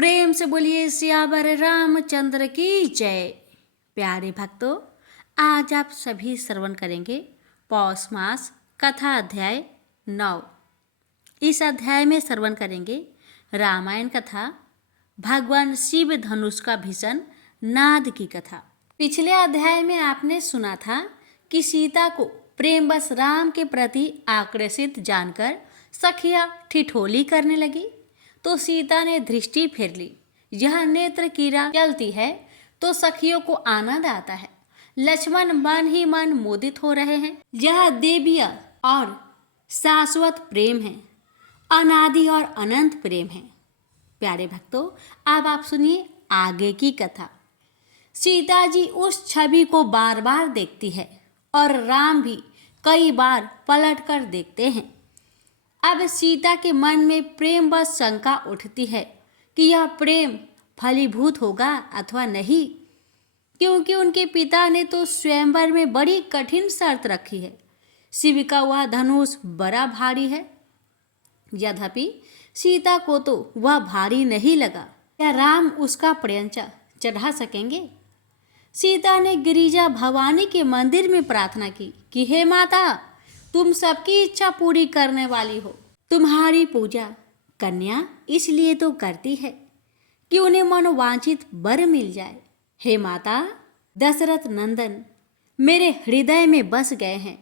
प्रेम से बोलिए सियावर रामचंद्र की जय। प्यारे भक्तों, आज आप सभी श्रवण करेंगे पौष मास कथा अध्याय 9। इस अध्याय में श्रवण करेंगे रामायण कथा, भगवान शिव धनुष का भीषण नाद की कथा। पिछले अध्याय में आपने सुना था कि सीता को प्रेमवश राम के प्रति आकर्षित जानकर सखिया ठिठोली करने लगी, तो सीता ने दृष्टि फेर ली। यह नेत्र कीड़ा चलती है तो सखियों को आनंद आता है। लक्ष्मण मन ही मन मोदित हो रहे हैं। यह देवीय और शाश्वत प्रेम है, अनादि और अनंत प्रेम है। प्यारे भक्तों, अब आप सुनिए आगे की कथा। सीता जी उस छवि को बार बार देखती है और राम भी कई बार पलट कर देखते हैं। अब सीता के मन में प्रेम व शंका उठती है कि यह प्रेम फलीभूत होगा अथवा नहीं, क्योंकि उनके पिता ने तो स्वयंवर में बड़ी कठिन शर्त रखी है। शिव का वह धनुष बड़ा भारी है। यद्यपि सीता को तो वह भारी नहीं लगा। क्या राम उसका पर्यंचा चढ़ा सकेंगे? सीता ने गिरिजा भवानी के मंदिर में प्रार्थना की कि हे माता, तुम सबकी इच्छा पूरी करने वाली हो। तुम्हारी पूजा कन्या इसलिए तो करती है कि उन्हें मनोवांछित वर मिल जाए। हे माता, दशरथ नंदन मेरे हृदय में बस गए हैं।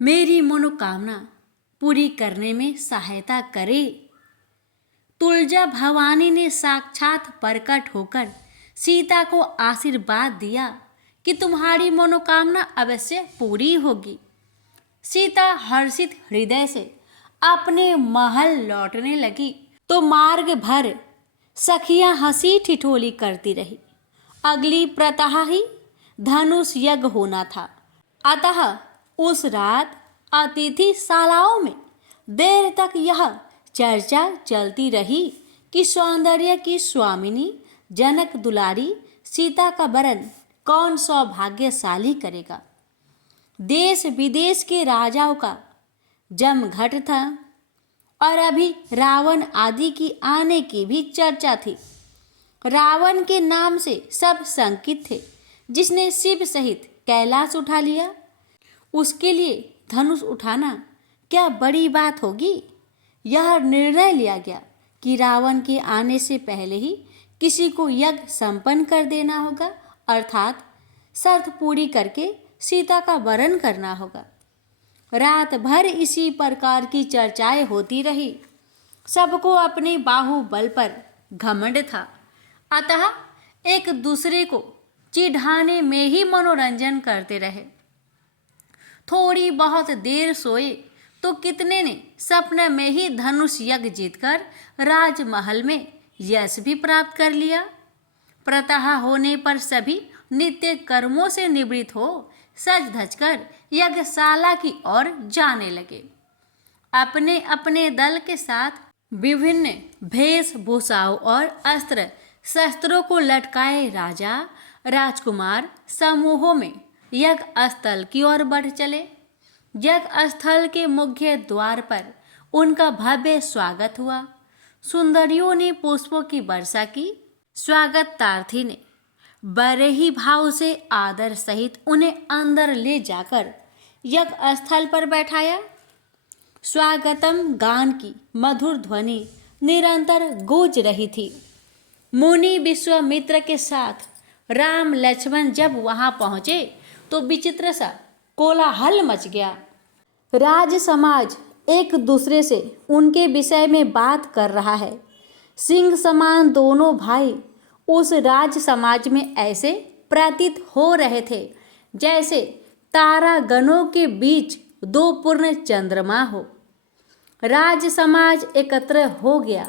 मेरी मनोकामना पूरी करने में सहायता करे। तुलजा भवानी ने साक्षात प्रकट होकर सीता को आशीर्वाद दिया कि तुम्हारी मनोकामना अवश्य पूरी होगी। सीता हर्षित हृदय से अपने महल लौटने लगी तो मार्ग भर सखियां हंसी ठिठोली करती रही। अगली प्रातः ही धनुष यज्ञ होना था, अतः उस रात अतिथिशालाओं में देर तक यह चर्चा चलती रही कि सौंदर्य की स्वामिनी जनक दुलारी सीता का वरण कौन सौभाग्यशाली करेगा। देश विदेश के राजाओं का जमघट था और अभी रावण आदि की आने की भी चर्चा थी। रावण के नाम से सब शंकित थे। जिसने शिव सहित कैलाश उठा लिया, उसके लिए धनुष उठाना क्या बड़ी बात होगी। यह निर्णय लिया गया कि रावण के आने से पहले ही किसी को यज्ञ संपन्न कर देना होगा, अर्थात शर्त पूरी करके सीता का वरण करना होगा। रात भर इसी प्रकार की चर्चाएं होती रही। सबको अपने बाहुबल पर घमंड था, अतः एक दूसरे को चिढ़ाने में ही मनोरंजन करते रहे। थोड़ी बहुत देर सोए तो कितने ने सपने में ही धनुष यज्ञ जीतकर राजमहल में यश भी प्राप्त कर लिया। प्रातः होने पर सभी नित्य कर्मों से निवृत्त हो सज धज कर यज्ञशाला की ओर जाने लगे। अपने अपने दल के साथ विभिन्न वेशभूषाओं और अस्त्र शस्त्रों को लटकाए राजा राजकुमार समूहों में यज्ञ स्थल की ओर बढ़ चले। यज्ञ स्थल के मुख्य द्वार पर उनका भव्य स्वागत हुआ। सुंदरियों ने पुष्पों की वर्षा की। स्वागतार्थी ने बड़े ही भाव से आदर सहित उन्हें अंदर ले जाकर यज्ञ स्थल पर बैठाया। स्वागतम गान की मधुर ध्वनि निरंतर गूंज रही थी। मुनि विश्वामित्र के साथ राम लक्ष्मण जब वहां पहुंचे तो विचित्र सा कोलाहल मच गया। राज समाज एक दूसरे से उनके विषय में बात कर रहा है। सिंह समान दोनों भाई उस राज समाज में ऐसे प्रतीत हो रहे थे जैसे तारागणों के बीच दो पूर्ण चंद्रमा हो। राज समाज एकत्र हो गया।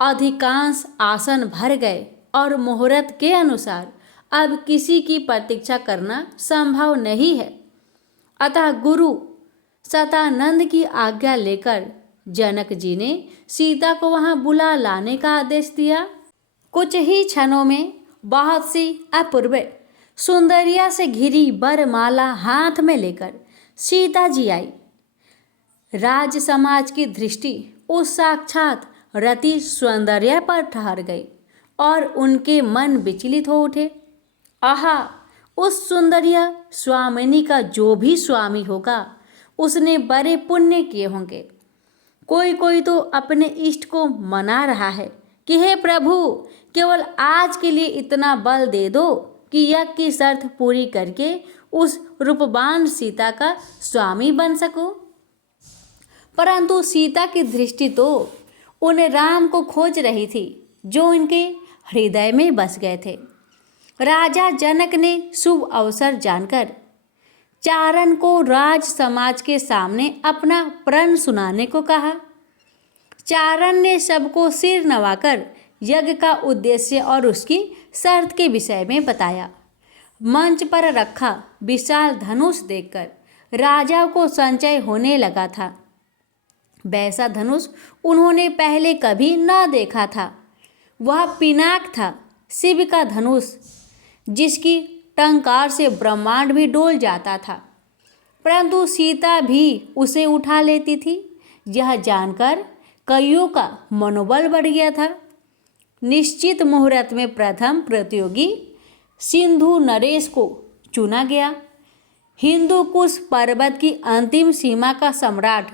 अधिकांश आसन भर गए और मुहूर्त के अनुसार अब किसी की प्रतीक्षा करना संभव नहीं है। अतः गुरु सतानंद की आज्ञा लेकर जनक जी ने सीता को वहां बुला लाने का आदेश दिया। कुछ ही क्षणों में बहुत सी अपूर्व सुंदरिया से घिरी वरमाला हाथ में लेकर सीता जी आई। राज समाज की दृष्टि उस साक्षात रति सौंदर्य पर ठहर गई और उनके मन विचलित हो उठे। आहा, उस सुंदरिया स्वामिनी का जो भी स्वामी होगा उसने बड़े पुण्य किए होंगे। कोई कोई तो अपने इष्ट को मना रहा है कि हे प्रभु, केवल आज के लिए इतना बल दे दो कि यज्ञ की शर्त पूरी करके उस रूपवान सीता का स्वामी बन सकूं। परंतु सीता की दृष्टि तो उन्हें राम को खोज रही थी, जो इनके हृदय में बस गए थे। राजा जनक ने शुभ अवसर जानकर चारण को राज समाज के सामने अपना प्रण सुनाने को कहा। चारण ने सबको सिर नवाकर यज्ञ का उद्देश्य और उसकी शर्त के विषय में बताया। मंच पर रखा विशाल धनुष देखकर राजा को संशय होने लगा था। वैसा धनुष उन्होंने पहले कभी न देखा था। वह पिनाक था, शिव का धनुष, जिसकी टंकार से ब्रह्मांड भी डोल जाता था। परंतु सीता भी उसे उठा लेती थी। यह जानकर कईयों का मनोबल बढ़ गया था। निश्चित मुहूर्त में प्रथम प्रतियोगी सिंधु नरेश को चुना गया। हिंदुकुश पर्वत की अंतिम सीमा का सम्राट,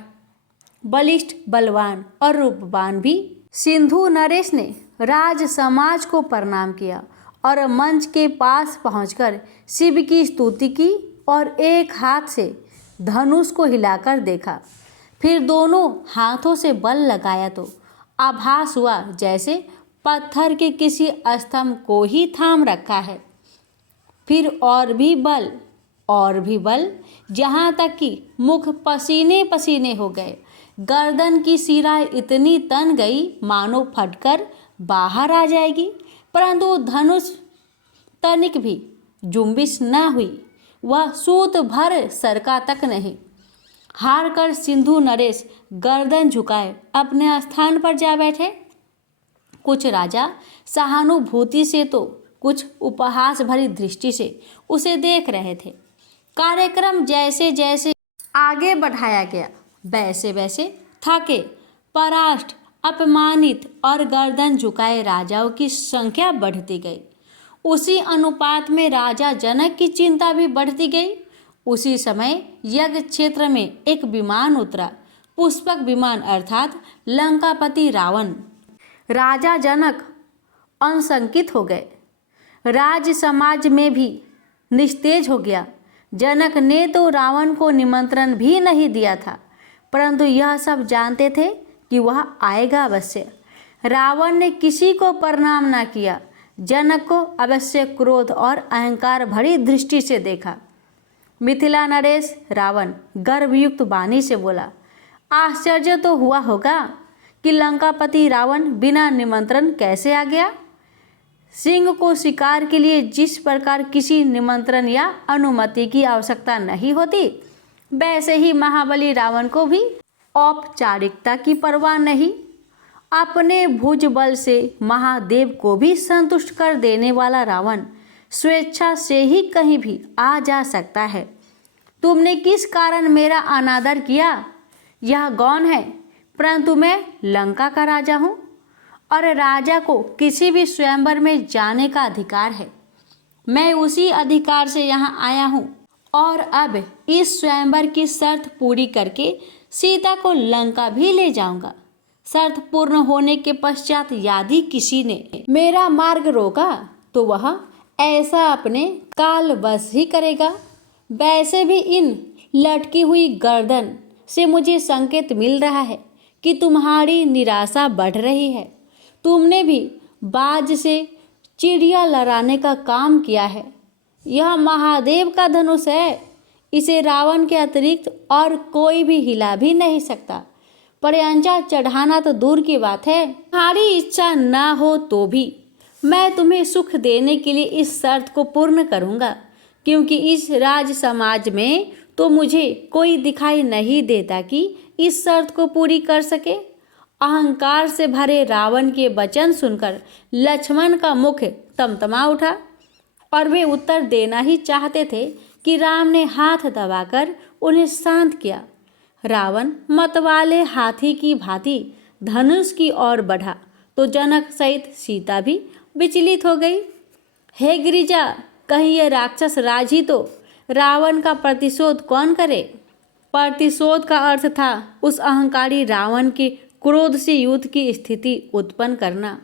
बलिष्ठ, बलवान और रूपवान भी सिंधु नरेश ने राज समाज को प्रणाम किया और मंच के पास पहुंचकर शिव की स्तुति की और एक हाथ से धनुष को हिलाकर देखा। फिर दोनों हाथों से बल लगाया तो आभास हुआ जैसे पत्थर के किसी स्तंभ को ही थाम रखा है। फिर और भी बल, जहाँ तक कि मुख पसीने पसीने हो गए। गर्दन की सिराएं इतनी तन गई मानो फटकर बाहर आ जाएगी, परंतु धनुष तनिक भी जुम्बिश न हुई। वह सूत भर सरका तक नहीं। हार कर सिंधु नरेश गर्दन झुकाए अपने स्थान पर जा बैठे। कुछ राजा सहानुभूति से तो कुछ उपहास भरी दृष्टि से उसे देख रहे थे। कार्यक्रम जैसे जैसे आगे बढ़ाया गया, वैसे वैसे थके, परास्त, अपमानित और गर्दन झुकाए राजाओं की संख्या बढ़ती गई। उसी अनुपात में राजा जनक की चिंता भी बढ़ती गई। उसी समय यज्ञ क्षेत्र में एक विमान उतरा, पुष्पक विमान अर्थात लंकापति रावण। राजा जनक अनशंकित हो गए। राज समाज में भी निस्तेज हो गया। जनक ने तो रावण को निमंत्रण भी नहीं दिया था, परंतु यह सब जानते थे कि वह आएगा अवश्य। रावण ने किसी को प्रणाम न किया। जनक को अवश्य क्रोध और अहंकार भरी दृष्टि से देखा। मिथिला नरेश रावण गर्वयुक्त वाणी से बोला, आश्चर्य तो हुआ होगा कि लंकापति रावण बिना निमंत्रण कैसे आ गया। सिंह को शिकार के लिए जिस प्रकार किसी निमंत्रण या अनुमति की आवश्यकता नहीं होती, वैसे ही महाबली रावण को भी औपचारिकता की परवाह नहीं। अपने भुज बल से महादेव को भी संतुष्ट कर देने वाला रावण स्वेच्छा से ही कहीं भी आ जा सकता है। तुमने किस कारण मेरा अनादर किया, यह गौण है, परंतु मैं लंका का राजा हूँ और राजा को किसी भी स्वयंवर में जाने का अधिकार है। मैं उसी अधिकार से यहाँ आया हूँ और अब इस स्वयंवर की शर्त पूरी करके सीता को लंका भी ले जाऊंगा। शर्त पूर्ण होने के पश्चात यदि किसी ने मेरा मार्ग रोका तो वह ऐसा अपने काल वश ही करेगा। वैसे भी इन लटकी हुई गर्दन से मुझे संकेत मिल रहा है कि तुम्हारी निराशा बढ़ रही है। तुमने भी बाज से चिड़िया लड़ाने का काम किया है। यह महादेव का धनुष है, इसे रावण के अतिरिक्त और कोई भी हिला भी नहीं सकता। पर्यंचा चढ़ाना तो दूर की बात है, तुम्हारी इच्छा ना हो तो भी मैं तुम्हें सुख देने के लिए इस शर्त को पूर्ण करूँगा, क्योंकि इस राज समाज में तो मुझे कोई दिखाई नहीं देता कि इस शर्त को पूरी कर सके। अहंकार से भरे रावण के वचन सुनकर लक्ष्मण का मुख तमतमा उठा और वे उत्तर देना ही चाहते थे कि राम ने हाथ दबाकर उन्हें शांत किया। रावण मतवाले हाथी की भांति धनुष की ओर बढ़ा तो जनक सहित सीता भी विचलित हो गई। हे गिरिजा, कहीं यह राक्षस राज ही तो रावण का प्रतिशोध कौन करे? प्रतिशोध का अर्थ था उस अहंकारी रावण के क्रोध से युद्ध की स्थिति उत्पन्न करना।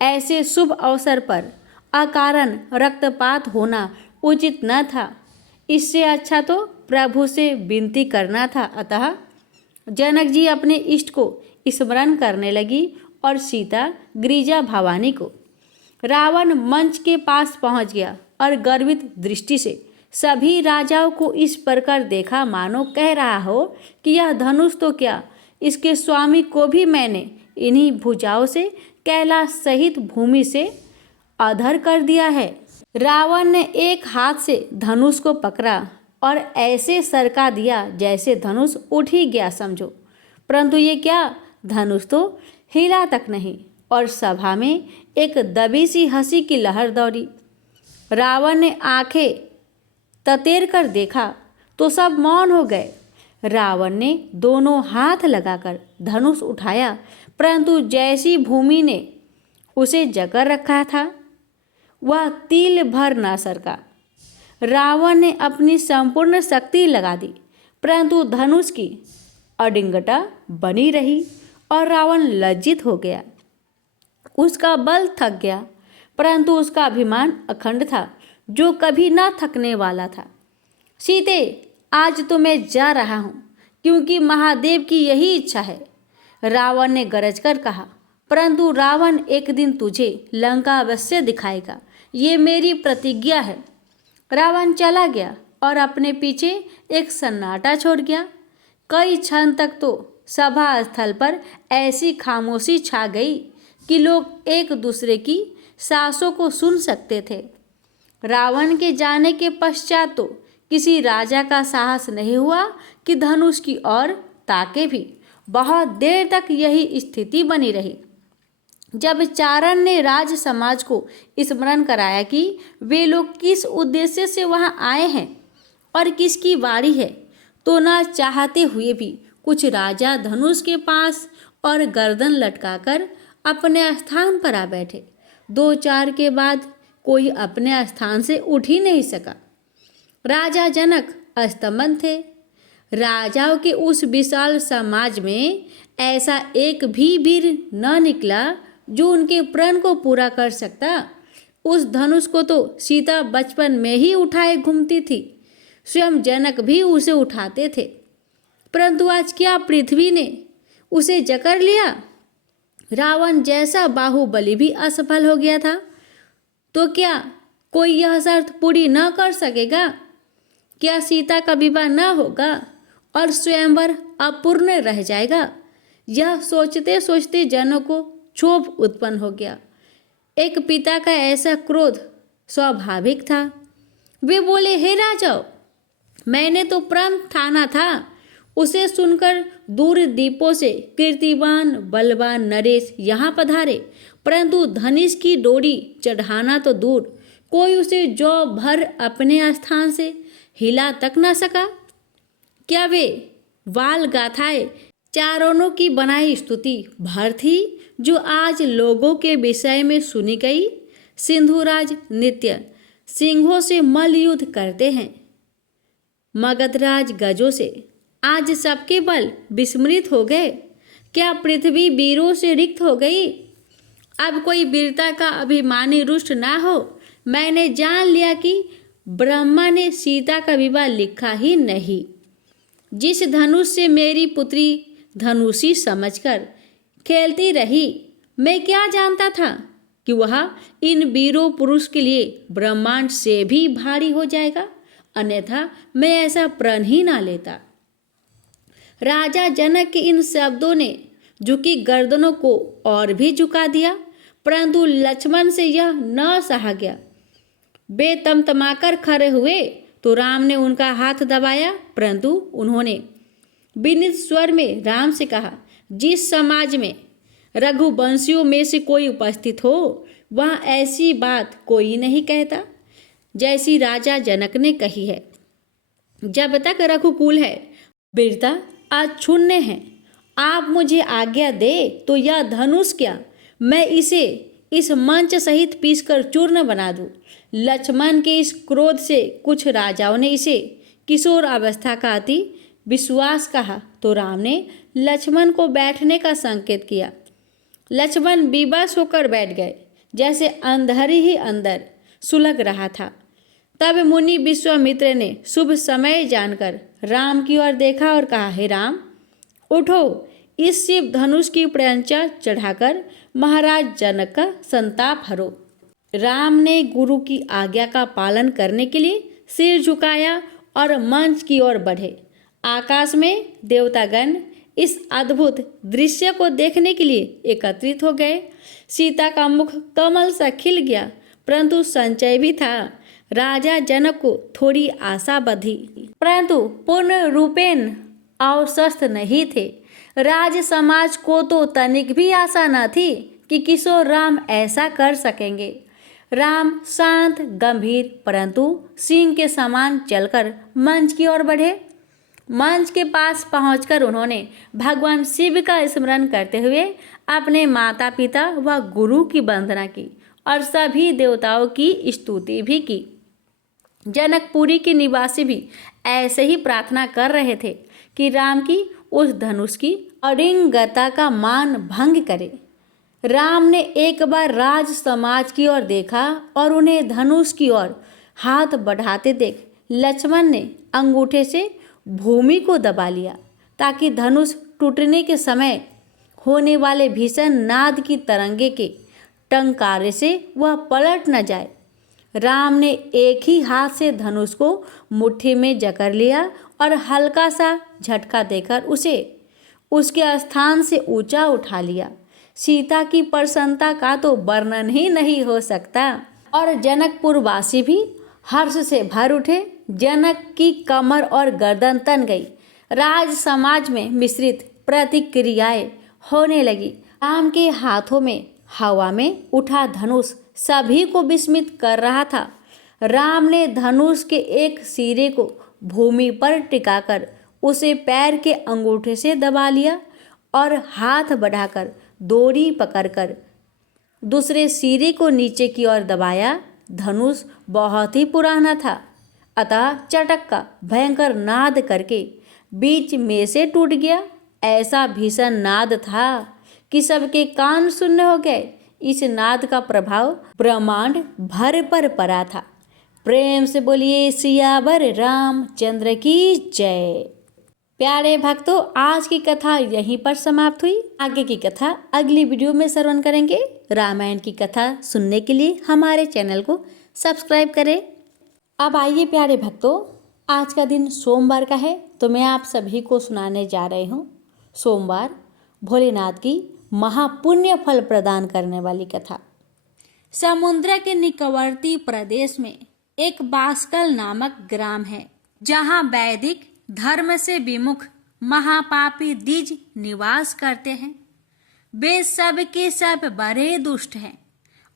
ऐसे शुभ अवसर पर अकारण रक्तपात होना उचित न था। इससे अच्छा तो प्रभु से विनती करना था। अतः जनक जी अपने इष्ट को स्मरण करने लगी और सीता गिरिजा भवानी को। रावण मंच के पास पहुंच गया और गर्वित दृष्टि से सभी राजाओं को इस प्रकार देखा मानो कह रहा हो कि यह धनुष तो क्या, इसके स्वामी को भी मैंने इन्हीं भुजाओं से कैलाश सहित भूमि से अधर कर दिया है। रावण ने एक हाथ से धनुष को पकड़ा और ऐसे सरका दिया जैसे धनुष उठ ही गया समझो। परंतु ये क्या, धनुष तो हिला तक नहीं और सभा में एक दबी सी हंसी की लहर दौड़ी। रावण ने आंखें ततेर कर देखा तो सब मौन हो गए। रावण ने दोनों हाथ लगाकर धनुष उठाया, परंतु जैसी भूमि ने उसे जकड़ रखा था वह तिल भर न सरका। रावण ने अपनी संपूर्ण शक्ति लगा दी, परंतु धनुष की अडिंगता बनी रही और रावण लज्जित हो गया। उसका बल थक गया, परंतु उसका अभिमान अखंड था जो कभी न थकने वाला था। सीते, आज तो मैं जा रहा हूँ क्योंकि महादेव की यही इच्छा है, रावण ने गरज कर कहा। परंतु रावण एक दिन तुझे लंका अवश्य दिखाएगा, ये मेरी प्रतिज्ञा है। रावण चला गया और अपने पीछे एक सन्नाटा छोड़ गया। कई क्षण तक तो सभा स्थल पर ऐसी खामोशी छा गई कि लोग एक दूसरे की सांसों को सुन सकते थे। रावण के जाने के पश्चात तो किसी राजा का साहस नहीं हुआ कि धनुष की ओर ताके भी। बहुत देर तक यही स्थिति बनी रही। जब चारण ने राज समाज को स्मरण कराया कि वे लोग किस उद्देश्य से वहां आए हैं और किसकी वारी है, तो न चाहते हुए भी कुछ राजा धनुष के पास और गर्दन लटकाकर अपने स्थान पर आ बैठे। 2-4 के बाद कोई अपने स्थान से उठ ही नहीं सका। राजा जनक अस्तमन थे। राजाओं के उस विशाल समाज में ऐसा एक भी वीर न निकला जो उनके प्रण को पूरा कर सकता। उस धनुष को तो सीता बचपन में ही उठाए घूमती थी, स्वयं जनक भी उसे उठाते थे, परंतु आज क्या पृथ्वी ने उसे जकड़ लिया। रावण जैसा बाहुबली भी असफल हो गया था, तो क्या कोई यह शर्त पूरी न कर सकेगा? क्या सीता का विवाह न होगा और स्वयंवर अपूर्ण रह जाएगा? यह सोचते सोचते जनों को क्षोभ उत्पन्न हो गया। एक पिता का ऐसा क्रोध स्वाभाविक था। वे बोले, हे राजाओ, मैंने तो प्रण ठाना था। उसे सुनकर दूर द्वीपों से कीर्तिवान बलवान नरेश यहाँ पधारे, परंतु धनुष की डोरी चढ़ाना तो दूर, कोई उसे जौ भर अपने स्थान से हिला तक न सका। क्या वे वाल गाथाएं चारणों की बनाई स्तुति भर थी जो आज लोगों के विषय में सुनी गई? सिंधुराज नित्य सिंहों से मल्ल युद्ध करते हैं, मगधराज गजों से आज सबके बल विस्मृत हो गए। क्या पृथ्वी वीरों से रिक्त हो गई? अब कोई वीरता का अभिमानी रुष्ट ना हो। मैंने जान लिया कि ब्रह्मा ने सीता का विवाह लिखा ही नहीं। जिस धनुष से मेरी पुत्री धनुषी समझकर खेलती रही, मैं क्या जानता था कि वह इन वीरों पुरुष के लिए ब्रह्मांड से भी भारी हो जाएगा, अन्यथा मैं ऐसा प्रण ही ना लेता। राजा जनक के इन शब्दों ने झुकी गर्दनों को और भी झुका दिया, परंतु लक्ष्मण से यह न सहा गया। वे तमतमाकर खड़े हुए तो राम ने उनका हाथ दबाया, परंतु उन्होंने विनीत स्वर में राम से कहा, जिस समाज में रघुवंशियों में से कोई उपस्थित हो वहाँ ऐसी बात कोई नहीं कहता जैसी राजा जनक ने कही है। जब तक रघुकुल है वीरता अक्षुण्ण है आप मुझे आज्ञा दे तो यह धनुष क्या, मैं इसे इस मंच सहित पीसकर चूर्ण बना दूं। लक्ष्मण के इस क्रोध से कुछ राजाओं ने इसे किशोर अवस्था का अति विश्वास कहा तो राम ने लक्ष्मण को बैठने का संकेत किया। लक्ष्मण विवश होकर बैठ गए, जैसे अंधर ही अंदर सुलग रहा था। तब मुनि विश्वामित्र ने शुभ समय जानकर राम की ओर देखा और कहा, हे राम, उठो, इस शिव धनुष की प्रयंचा चढ़ाकर महाराज जनक का संताप हरो। राम ने गुरु की आज्ञा का पालन करने के लिए सिर झुकाया और मंच की ओर बढ़े। आकाश में देवतागण इस अद्भुत दृश्य को देखने के लिए एकत्रित हो गए। सीता का मुख कमल सा खिल गया, परंतु संचय भी था। राजा जनक को थोड़ी आशा बधी, परंतु पूर्ण रूपेण आश्वस्त नहीं थे। राज समाज को तो तनिक भी आशा न थी कि किशोर राम ऐसा कर सकेंगे। राम शांत गंभीर परंतु सिंह के समान चलकर मंच की ओर बढ़े। मंच के पास पहुंचकर उन्होंने भगवान शिव का स्मरण करते हुए अपने माता पिता व गुरु की वंदना की और सभी देवताओं की स्तुति भी की। जनकपुरी के निवासी भी ऐसे ही प्रार्थना कर रहे थे कि राम की उस धनुष की अडिंगता का मान भंग करे। राम ने एक बार राज समाज की ओर देखा और उन्हें धनुष की ओर हाथ बढ़ाते देख लक्ष्मण ने अंगूठे से भूमि को दबा लिया, ताकि धनुष टूटने के समय होने वाले भीषण नाद की तरंगे के टंकारे से वह पलट न जाए। राम ने एक ही हाथ से धनुष को मुट्ठी में जकड़ लिया और हल्का सा झटका देकर उसे उसके स्थान से ऊंचा उठा लिया। सीता की प्रसन्नता का तो वर्णन ही नहीं हो सकता और जनकपुर वासी भी हर्ष से भर उठे। जनक की कमर और गर्दन तन गई। राज समाज में मिश्रित प्रतिक्रियाएं होने लगी। राम के हाथों में हवा में उठा धनुष सभी को विस्मित कर रहा था। राम ने धनुष के एक सिरे को भूमि पर टिकाकर उसे पैर के अंगूठे से दबा लिया और हाथ बढ़ाकर डोरी पकड़कर दूसरे सिरे को नीचे की ओर दबाया। धनुष बहुत ही पुराना था, अतः चटक का भयंकर नाद करके बीच में से टूट गया। ऐसा भीषण नाद था कि सबके कान सुन्न हो गए। इस नाद का प्रभाव ब्रह्मांड भर पर पड़ा था। प्रेम से बोलिए सियावर रामचंद्र की जय। प्यारे भक्तों, आज की कथा यहीं पर समाप्त हुई। आगे की कथा अगली वीडियो में श्रवण करेंगे। रामायण की कथा सुनने के लिए हमारे चैनल को सब्सक्राइब करें। अब आइए प्यारे भक्तों, आज का दिन सोमवार का है, तो मैं आप सभी को सुनाने जा रही हूँ सोमवार भोलेनाथ की महापुण्य फल प्रदान करने वाली कथा। समुद्र के निकटवर्ती प्रदेश में एक बास्कल नामक ग्राम है, जहाँ वैदिक धर्म से विमुख महापापी द्विज निवास करते हैं। वे सब के सब बड़े दुष्ट हैं।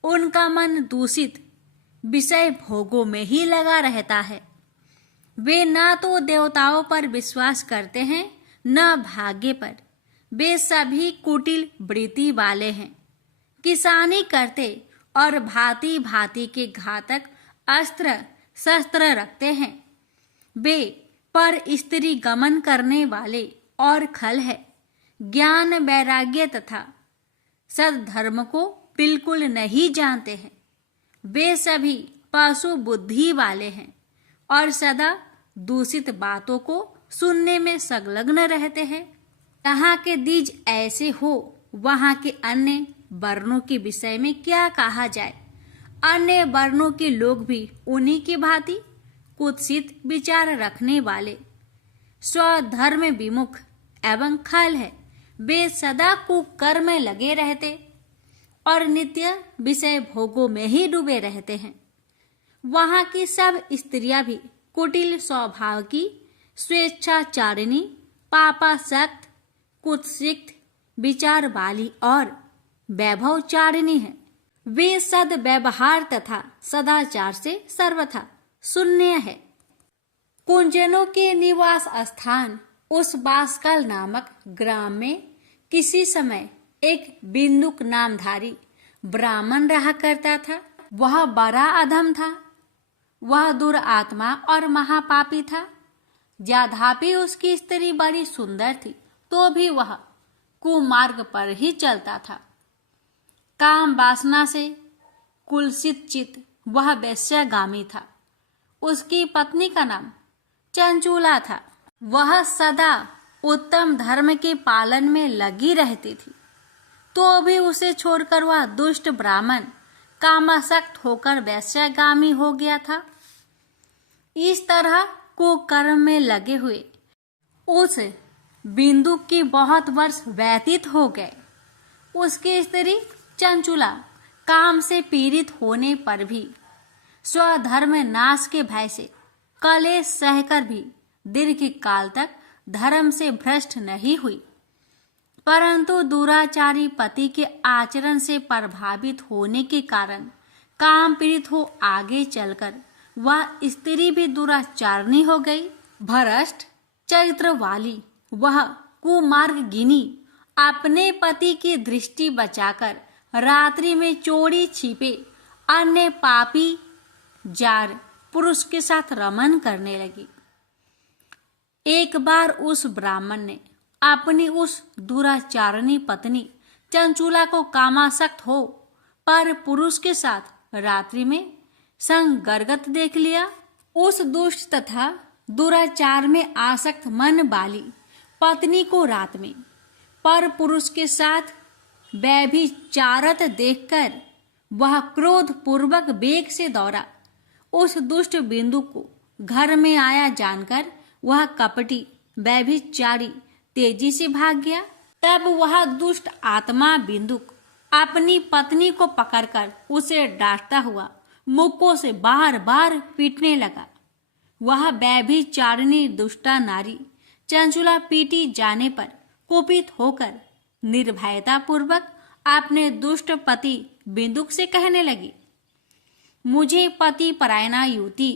उनका मन दूषित विषय भोगों में ही लगा रहता है। वे न तो देवताओं पर विश्वास करते हैं न भाग्य पर। वे सभी कुटिल वृत्ति वाले हैं। किसानी करते और भांति भांति के घातक अस्त्र शस्त्र रखते हैं। वे पर स्त्री गमन करने वाले और खल है। ज्ञान वैराग्य तथा सद्धर्म को बिल्कुल नहीं जानते हैं। वे सभी पशु बुद्धि वाले हैं और सदा दूषित बातों को सुनने में संलग्न रहते हैं। यहाँ के द्विज ऐसे हो, वहाँ के अन्य वर्णों के विषय में क्या कहा जाए। अन्य वर्णों के लोग भी उन्हीं की भांति कुत्सित विचार रखने वाले, स्वधर्म विमुख एवं खल है। वे सदा कुकर्म में लगे रहते और नित्य विषय भोगों में ही डूबे रहते हैं। वहाँ की सब स्त्रियां भी कुटिल स्वभाव की, स्वेच्छाचारिणी, पापासक्त, कुत्सित विचार वाली और वैभवचारिणी है। वे सद व्यवहार तथा सदाचार से सर्वथा शून्य है। कुंजनों के निवास स्थान उस बासकाल नामक ग्राम में किसी समय एक बिंदुक नामधारी ब्राह्मण रहा करता था। वह बड़ा अधम था। वह दुरात्मा और महापापी था। यद्यपि उसकी स्त्री बड़ी सुंदर थी तो भी वह कुमार्ग पर ही चलता था। काम वासना से कुलसित चित वह वेश्यागामी था। उसकी पत्नी का नाम चंचूला था। वह सदा उत्तम धर्म के पालन में लगी रहती थी तो भी उसे छोड़कर वह दुष्ट ब्राह्मण कामासक्त होकर वेश्यागामी हो गया था। इस तरह कुकर्म में लगे हुए उस बिंदु के बहुत वर्ष व्यतीत हो गए। उसकी स्त्री चंचुला काम से पीड़ित होने पर भी स्वधर्म नाश के भय से कलेश सहकर भी दीर्घ काल तक धर्म से भ्रष्ट नहीं हुई, परंतु दुराचारी पति के आचरण से प्रभावित होने के कारण काम पीड़ित हो आगे चलकर वह स्त्री भी दुराचारणी हो गई। भ्रष्ट चरित्र वाली वह कुमार्गिनी अपने पति की दृष्टि बचाकर रात्रि में चोरी छिपे अन्य पापी जार पुरुष के साथ रमन करने लगी। एक बार उस ब्राह्मण ने अपनी उस दुराचारणी पत्नी चंचूला को कामासक्त हो पर पुरुष के साथ रात्रि में संगर्गत देख लिया। उस दुष्ट तथा दुराचार में आसक्त मन वाली पत्नी को रात में पर पुरुष के साथ व्यभिचारत देखकर वह क्रोध पूर्वक वेग से दौड़ा। उस दुष्ट बिंदु को घर में आया जानकर वह कपटी व्यभिचारी तेजी से भाग गया। तब वह दुष्ट आत्मा बिंदुक अपनी पत्नी को पकड़कर उसे डांटता हुआ मुक्कों से बार बार पीटने लगा। वह व्यभिचारिणी दुष्टा नारी चंचुला पीटी जाने पर कुपित होकर निर्भयता पूर्वक अपने दुष्ट पति बिंदुक से कहने लगी, मुझे पति परायणा युवती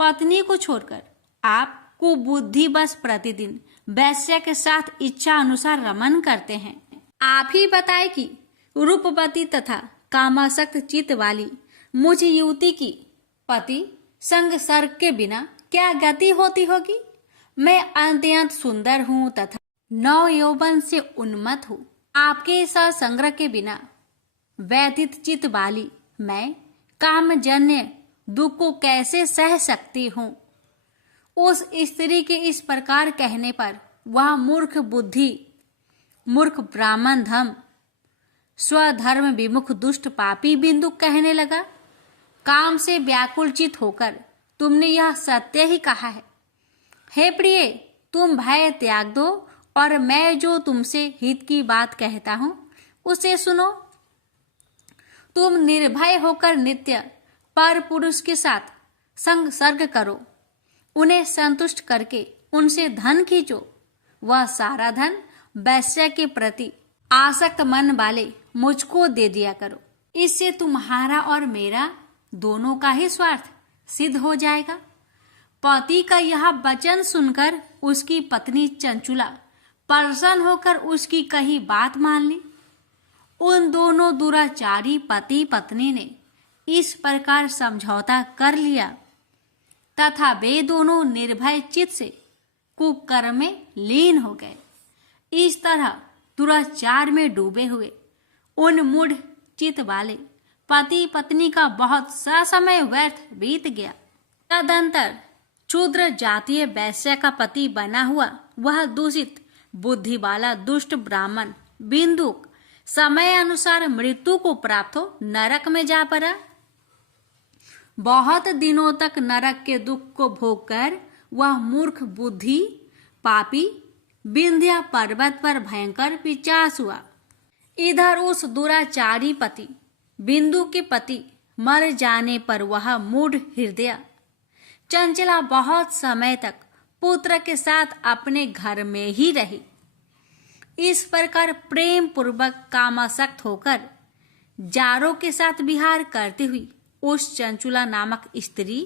पत्नी को छोड़कर आप कुबुद्धि बस प्रतिदिन वैश्य के साथ इच्छा अनुसार रमन करते हैं। आप ही बताए कि रूपवती तथा कामासक्त चित्त वाली मुझ युवती की पति संग सर्ग के बिना क्या गति होती होगी। मैं अत्यंत सुंदर हूँ तथा नव यौवन से उन्मत्त हूँ। आपके सत्संग के बिना व्यतीत चित्त वाली मैं कामजन्य दुख को कैसे सह सकती हूँ। उस स्त्री के इस प्रकार कहने पर वह मूर्ख बुद्धि मूर्ख ब्राह्मण धम स्वधर्म विमुख दुष्ट पापी बिंदु कहने लगा, काम से व्याकुल चित होकर तुमने यह सत्य ही कहा है। हे प्रिय, तुम भय त्याग दो और मैं जो तुमसे हित की बात कहता हूँ उसे सुनो। तुम निर्भय होकर नित्य पर पुरुष के साथ संग सर्ग करो। उन्हें संतुष्ट करके उनसे धन खींचो। वह सारा धन वैश्य के प्रति आसक्त मन वाले मुझको दे दिया करो। इससे तुम्हारा और मेरा दोनों का ही स्वार्थ सिद्ध हो जाएगा। पति का यह वचन सुनकर उसकी पत्नी चंचुला प्रसन्न होकर उसकी कही बात मान ली। उन दोनों दुराचारी पति पत्नी ने इस प्रकार समझौता कर लिया तथा वे दोनों निर्भय चित्त से कुकर्म में लीन हो गए। इस तरह दुराचार में डूबे हुए उन मूढ़ चित्त वाले पति पत्नी का बहुत सा समय व्यर्थ बीत गया। तदंतर क्षुद्र जातीय वैश्य का पति बना हुआ वह दूषित बुद्धि वाला दुष्ट ब्राह्मण बिंदुक समय अनुसार मृत्यु को प्राप्त हो नरक में जा पड़ा। बहुत दिनों तक नरक के दुख को भोगकर वह मूर्ख बुद्धि पापी विंध्या पर्वत पर भयंकर पिचास हुआ। इधर उस दुराचारी पति बिंदु के पति मर जाने पर वह मूढ़ हृदय चंचला बहुत समय तक पुत्र के साथ अपने घर में ही रही। इस प्रकार प्रेम पूर्वक कामासक्त होकर जारों के साथ विहार करती हुई उस चंचुला नामक स्त्री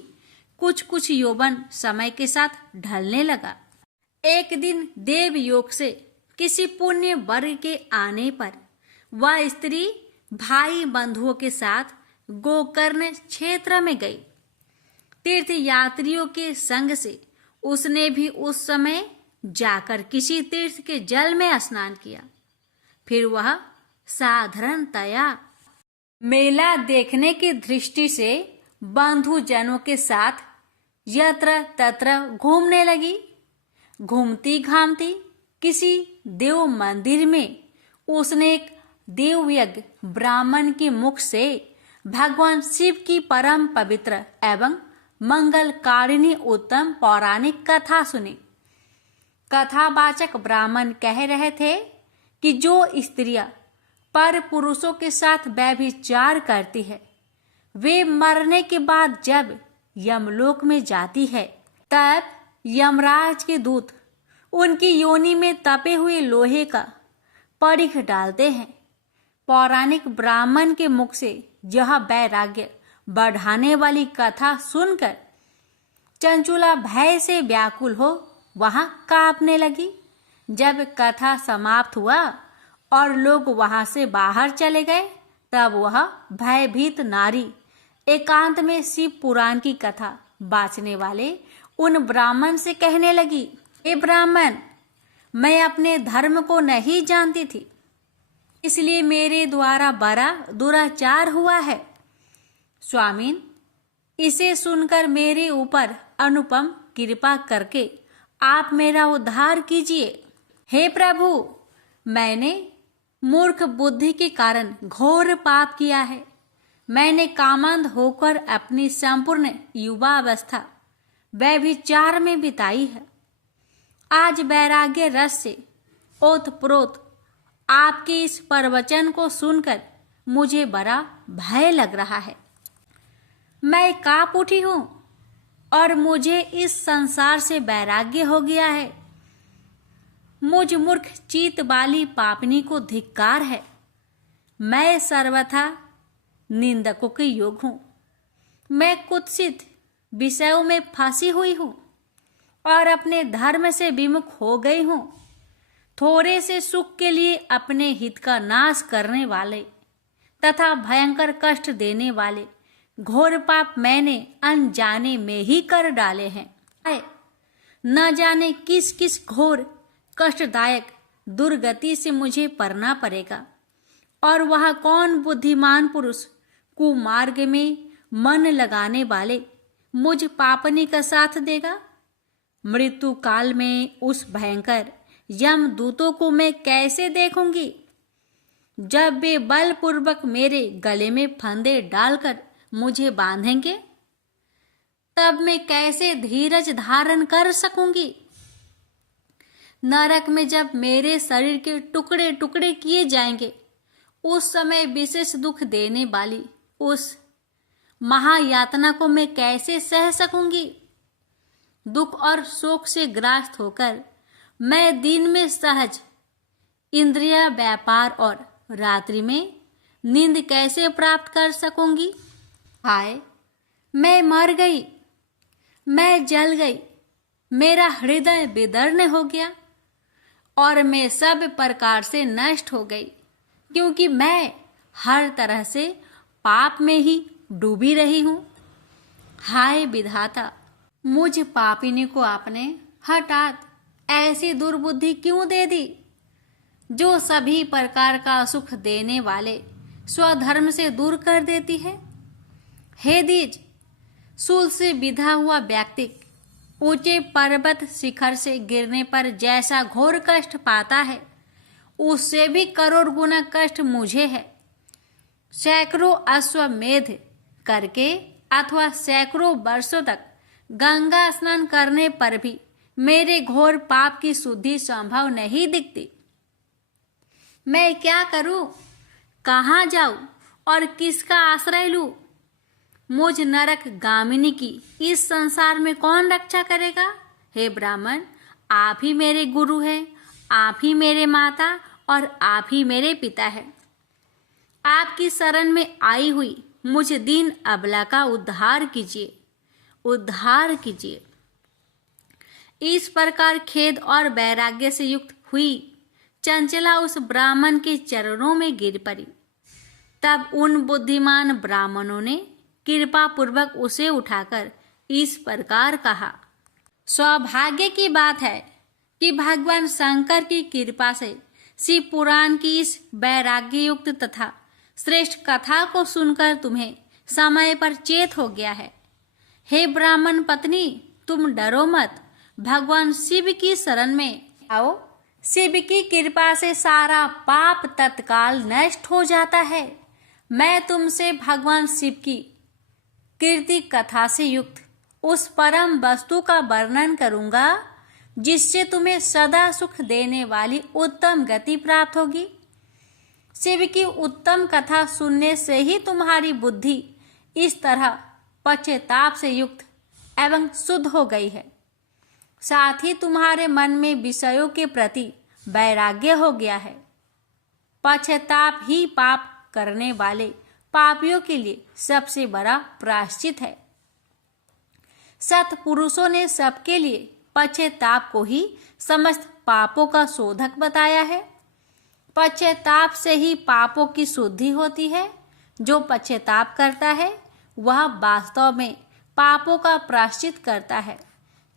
कुछ यौवन समय के साथ ढलने लगा। एक दिन देव योग से किसी पुण्य वर्ग के आने पर वह स्त्री भाई बंधुओं के साथ गोकर्ण क्षेत्र में गई। तीर्थ यात्रियों के संग से उसने भी उस समय जाकर किसी तीर्थ के जल में स्नान किया। फिर वह साधारणतया मेला देखने की दृष्टि से बंधुजनों के साथ यत्र तत्र घूमने लगी। घूमती घामती किसी देव मंदिर में उसने एक देवयज्ञ ब्राह्मण के मुख से भगवान शिव की परम पवित्र एवं मंगलकारिणी उत्तम पौराणिक कथा सुनी। कथावाचक ब्राह्मण कह रहे थे कि जो स्त्रियां पर पुरुषों के साथ व्यभिचार करती है, वे मरने के बाद जब यमलोक में जाती है, तब यमराज के दूत उनकी योनि में तपे हुए लोहे का परीख डालते हैं। पौराणिक ब्राह्मण के मुख से यह वैराग्य बढ़ाने वाली कथा सुनकर चंचुला भय से व्याकुल हो वहां कांपने लगी। जब कथा समाप्त हुआ और लोग वहां से बाहर चले गए, तब वह भयभीत नारी एकांत में शिव पुराण की कथा बाँचने वाले उन ब्राह्मण से कहने लगी, हे ब्राह्मण, मैं अपने धर्म को नहीं जानती थी, इसलिए मेरे द्वारा बड़ा दुराचार हुआ है। स्वामीन, इसे सुनकर मेरे ऊपर अनुपम कृपा करके आप मेरा उद्धार कीजिए। हे प्रभु, मैंने मूर्ख बुद्धि के कारण घोर पाप किया है। मैंने कामंद होकर अपनी संपूर्ण युवा अवस्था व्यभिचार में बिताई है। आज वैराग्य रस से ओतप्रोत आपके इस प्रवचन को सुनकर मुझे बड़ा भय लग रहा है। मैं कांप उठी हूं और मुझे इस संसार से वैराग्य हो गया है। मुझ मूर्ख चीत वाली पापनी को धिक्कार है। मैं सर्वथा निंदकों के योग हूं। मैं कुत्सित विषयों में फंसी हुई हूं और अपने धर्म से विमुख हो गई हूं। थोड़े से सुख के लिए अपने हित का नाश करने वाले तथा भयंकर कष्ट देने वाले घोर पाप मैंने अनजाने में ही कर डाले हैं। न जाने किस किस घोर कष्टदायक दुर्गति से मुझे पड़ना पड़ेगा और वह कौन बुद्धिमान पुरुष कुमार्ग में मन लगाने वाले मुझ पापनी का साथ देगा। मृत्यु काल में उस भयंकर यम दूतों को मैं कैसे देखूंगी, जब वे बलपूर्वक मेरे गले में फंदे डालकर मुझे बांधेंगे, तब मैं कैसे धीरज धारण कर सकूंगी। नरक में जब मेरे शरीर के टुकड़े टुकड़े किए जाएंगे, उस समय विशेष दुख देने वाली उस महायातना को मैं कैसे सह सकूंगी। दुख और शोक से ग्रास्त होकर मैं दिन में सहज इंद्रिय व्यापार और रात्रि में नींद कैसे प्राप्त कर सकूंगी। हाय, मैं मर गई, मैं जल गई, मेरा हृदय विदीर्ण हो गया और मैं सब प्रकार से नष्ट हो गई, क्योंकि मैं हर तरह से पाप में ही डूबी रही हूं। हाय विधाता, मुझ पापिनी को आपने हठात ऐसी दुर्बुद्धि क्यों दे दी, जो सभी प्रकार का सुख देने वाले स्वधर्म से दूर कर देती है। हे द्विज, सूल से विधा हुआ व्यक्ति ऊंचे पर्वत शिखर से गिरने पर जैसा घोर कष्ट पाता है, उससे भी करोड़ गुना कष्ट मुझे है। सैकड़ों अश्वमेध करके अथवा सैकड़ों वर्षों तक गंगा स्नान करने पर भी मेरे घोर पाप की शुद्धि संभव नहीं दिखती। मैं क्या करूं, कहां जाऊं और किसका आश्रय लूं। मुझ नरक गामिनी की इस संसार में कौन रक्षा करेगा। हे ब्राह्मण, आप ही मेरे गुरु हैं, आप ही मेरे माता और आप ही मेरे पिता हैं। आपकी शरण में आई हुई मुझ दीन अबला का उद्धार कीजिए, उद्धार कीजिए। इस प्रकार खेद और वैराग्य से युक्त हुई चंचला उस ब्राह्मण के चरणों में गिर पड़ी। तब उन बुद्धिमान ब्राह्मणों ने कृपा पूर्वक उसे उठाकर इस प्रकार कहा, सौभाग्य की बात है कि भगवान शंकर की कृपा से शिव पुराण की इस वैराग्य युक्त तथा श्रेष्ठ कथा को सुनकर तुम्हें समय पर चेत हो गया है। हे ब्राह्मण पत्नी, तुम डरो मत, भगवान शिव की शरण में आओ। शिव की कृपा से सारा पाप तत्काल नष्ट हो जाता है। मैं तुमसे भगवान शिव की कीर्ति कथा से युक्त उस परम वस्तु का वर्णन करूंगा जिससे तुम्हें सदा सुख देने वाली उत्तम गति प्राप्त होगी। शिव की उत्तम कथा सुनने से ही तुम्हारी बुद्धि इस तरह पश्चाताप से युक्त एवं शुद्ध हो गई है। साथ ही तुम्हारे मन में विषयों के प्रति वैराग्य हो गया है। पश्चाताप ही पाप करने वाले पापियों के लिए सबसे बड़ा प्रायश्चित है। सत्पुरुषों ने सबके लिए पश्चाताप को ही समस्त पापों का शोधक बताया है। पश्चाताप से ही पापों की शुद्धि होती है। जो पश्चाताप करता है वह वास्तव में पापों का प्रायश्चित करता है,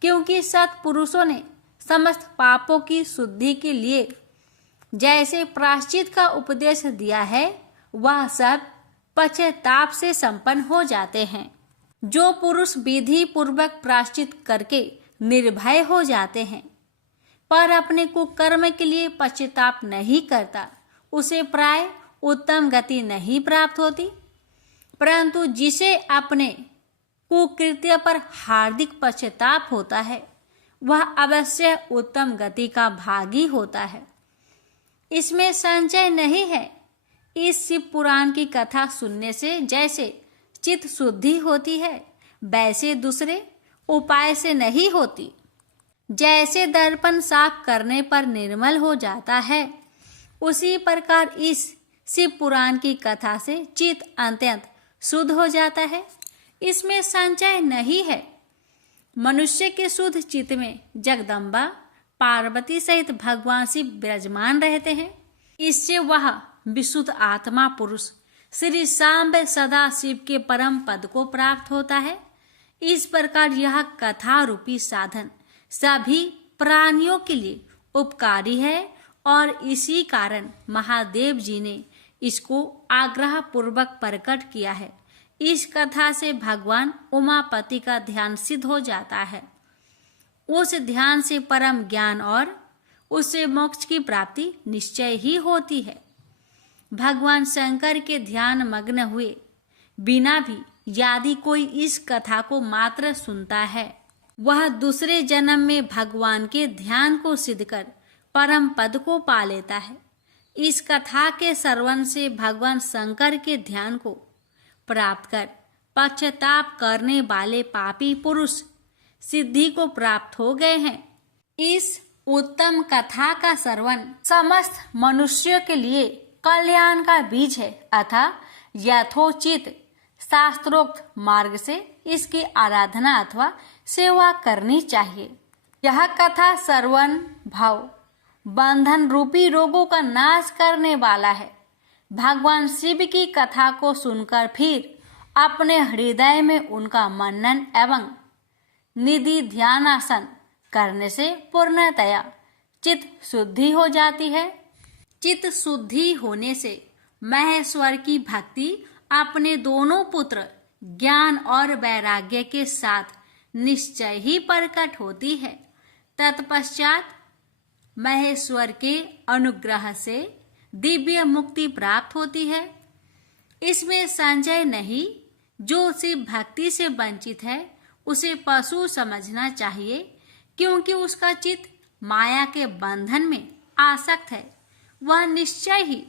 क्योंकि सत्पुरुषों ने समस्त पापों की शुद्धि के लिए जैसे प्रायश्चित का उपदेश दिया है वह सब पश्चाताप से संपन्न हो जाते हैं। जो पुरुष विधि पूर्वक प्रायश्चित करके निर्भय हो जाते हैं पर अपने कुकर्म के लिए पश्चाताप नहीं करता, उसे प्राय उत्तम गति नहीं प्राप्त होती। परंतु जिसे अपने कुकृत्य पर हार्दिक पश्चाताप होता है वह अवश्य उत्तम गति का भागी होता है। इसमें संशय नहीं है। इस शिव पुराण की कथा सुनने से जैसे चित्त शुद्धि होती है वैसे दूसरे उपाय से नहीं होती। जैसे दर्पण साफ करने पर निर्मल हो जाता है, उसी प्रकार इस शिव पुराण की कथा से चित्त अत्यंत शुद्ध हो जाता है। इसमें संशय नहीं है। मनुष्य के शुद्ध चित्त में जगदम्बा पार्वती सहित भगवान शिव विराजमान रहते हैं। इससे वह विशुद्ध आत्मा पुरुष श्री सांब सदा शिव के परम पद को प्राप्त होता है। इस प्रकार यह कथा रूपी साधन सभी प्राणियों के लिए उपकारी है और इसी कारण महादेव जी ने इसको आग्रह पूर्वक प्रकट किया है। इस कथा से भगवान उमापति का ध्यान सिद्ध हो जाता है। उस ध्यान से परम ज्ञान और उससे मोक्ष की प्राप्ति निश्चय ही होती है। भगवान शंकर के ध्यान मग्न हुए बिना भी यदि कोई इस कथा को मात्र सुनता है, वह दूसरे जन्म में भगवान के ध्यान को सिद्ध कर परम पद को पा लेता है। इस कथा के श्रवण से भगवान शंकर के ध्यान को प्राप्त कर पश्चाताप करने वाले पापी पुरुष सिद्धि को प्राप्त हो गए हैं। इस उत्तम कथा का श्रवण समस्त मनुष्यों के लिए कल्याण का बीज है, अतः यथोचित शास्त्रोक्त मार्ग से इसकी आराधना अथवा सेवा करनी चाहिए। यह कथा श्रवण भाव बंधन रूपी रोगों का नाश करने वाला है। भगवान शिव की कथा को सुनकर फिर अपने हृदय में उनका मनन एवं निधि ध्यानासन करने से पूर्णतया चित्त शुद्धि हो जाती है। चित्त शुद्धि होने से महेश्वर की भक्ति अपने दोनों पुत्र ज्ञान और वैराग्य के साथ निश्चय ही प्रकट होती है। तत्पश्चात महेश्वर के अनुग्रह से दिव्य मुक्ति प्राप्त होती है। इसमें संशय नहीं। जो शिव भक्ति से वंचित है उसे पशु समझना चाहिए, क्योंकि उसका चित्त माया के बंधन में आसक्त है। वह निश्चय ही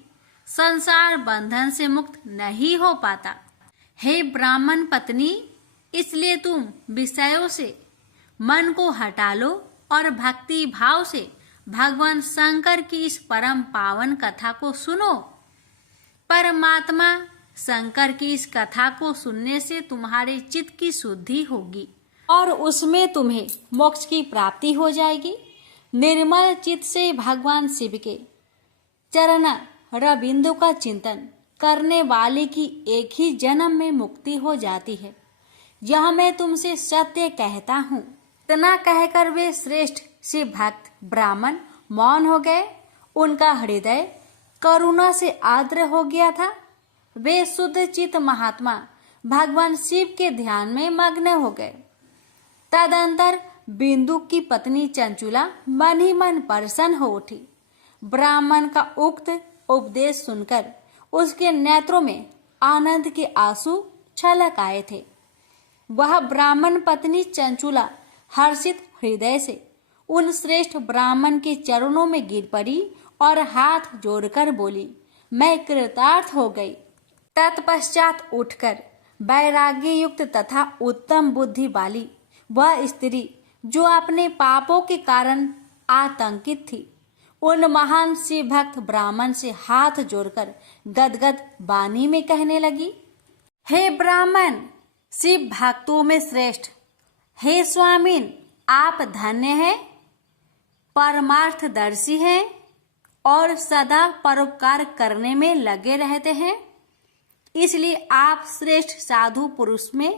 संसार बंधन से मुक्त नहीं हो पाता। हे ब्राह्मण पत्नी, इसलिए तुम विषयों से मन को हटा लो और भक्ति भाव से भगवान शंकर की इस परम पावन कथा को सुनो। परमात्मा शंकर की इस कथा को सुनने से तुम्हारे चित्त की शुद्धि होगी और उसमें तुम्हें मोक्ष की प्राप्ति हो जाएगी। निर्मल चित्त से भगवान शिव के चरण रविंदु का चिंतन करने वाले की एक ही जन्म में मुक्ति हो जाती है, यह मैं तुमसे सत्य कहता हूँ। इतना कहकर वे श्रेष्ठ शिव भक्त ब्राह्मण मौन हो गए। उनका हृदय करुणा से आर्द्र हो गया था। वे शुद्ध चित्त महात्मा भगवान शिव के ध्यान में मग्न हो गए। तदंतर बिंदु की पत्नी चंचुला मन ही मन प्रसन्न हो उठी। ब्राह्मण का उक्त उपदेश सुनकर उसके नेत्रों में आनंद के आंसू छलक आए थे। वह ब्राह्मण पत्नी चंचुला हर्षित हृदय से उन श्रेष्ठ ब्राह्मण के चरणों में गिर पड़ी और हाथ जोड़कर बोली, मैं कृतार्थ हो गई। तत्पश्चात उठकर वैराग्य युक्त तथा उत्तम बुद्धि वाली वह स्त्री जो अपने पापों के कारण आतंकित थी, उन महान शिव भक्त ब्राह्मण से हाथ जोड़कर गदगद वाणी में कहने लगी, हे ब्राह्मण, शिव भक्तों में श्रेष्ठ, हे स्वामीन, आप धन्य हैं, परमार्थदर्शी हैं और सदा परोपकार करने में लगे रहते हैं, इसलिए आप श्रेष्ठ साधु पुरुष में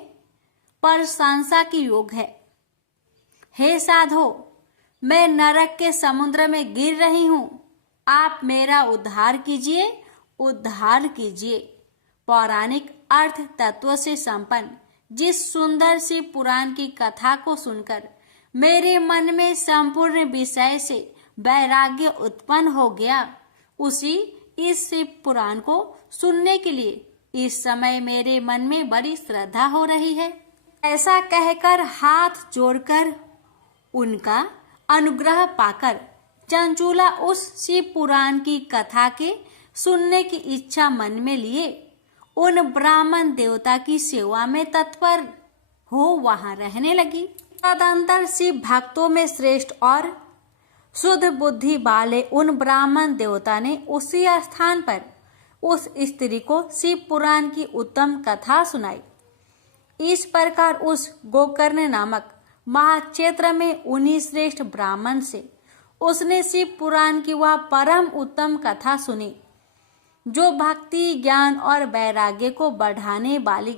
प्रशंसा की योग है। हे साधो, मैं नरक के समुद्र में गिर रही हूँ, आप मेरा उद्धार कीजिए, उद्धार कीजिए। पौराणिक अर्थ तत्व से संपन्न जिस सुंदर सी पुराण की कथा को सुनकर मेरे मन में संपूर्ण विषय से वैराग्य उत्पन्न हो गया, उसी इस शिव पुराण को सुनने के लिए इस समय मेरे मन में बड़ी श्रद्धा हो रही है। ऐसा कहकर हाथ जोड़कर उनका अनुग्रह पाकर चंचुला उस शिव पुराण की कथा के सुनने की इच्छा मन में लिए उन ब्राह्मण देवता की सेवा में तत्पर हो वहां रहने लगी। तदंतर शिव भक्तों में श्रेष्ठ और शुद्ध बुद्धि वाले उन ब्राह्मण देवता ने उसी स्थान पर उस स्त्री को शिव पुराण की उत्तम कथा सुनाई। इस प्रकार उस गोकर्ण नामक महाक्षेत्र में उन्हीं श्रेष्ठ ब्राह्मण से उसने शिव पुराण की वह परम उत्तम कथा सुनी, जो भक्ति, ज्ञान और वैराग्य को बढ़ाने वाली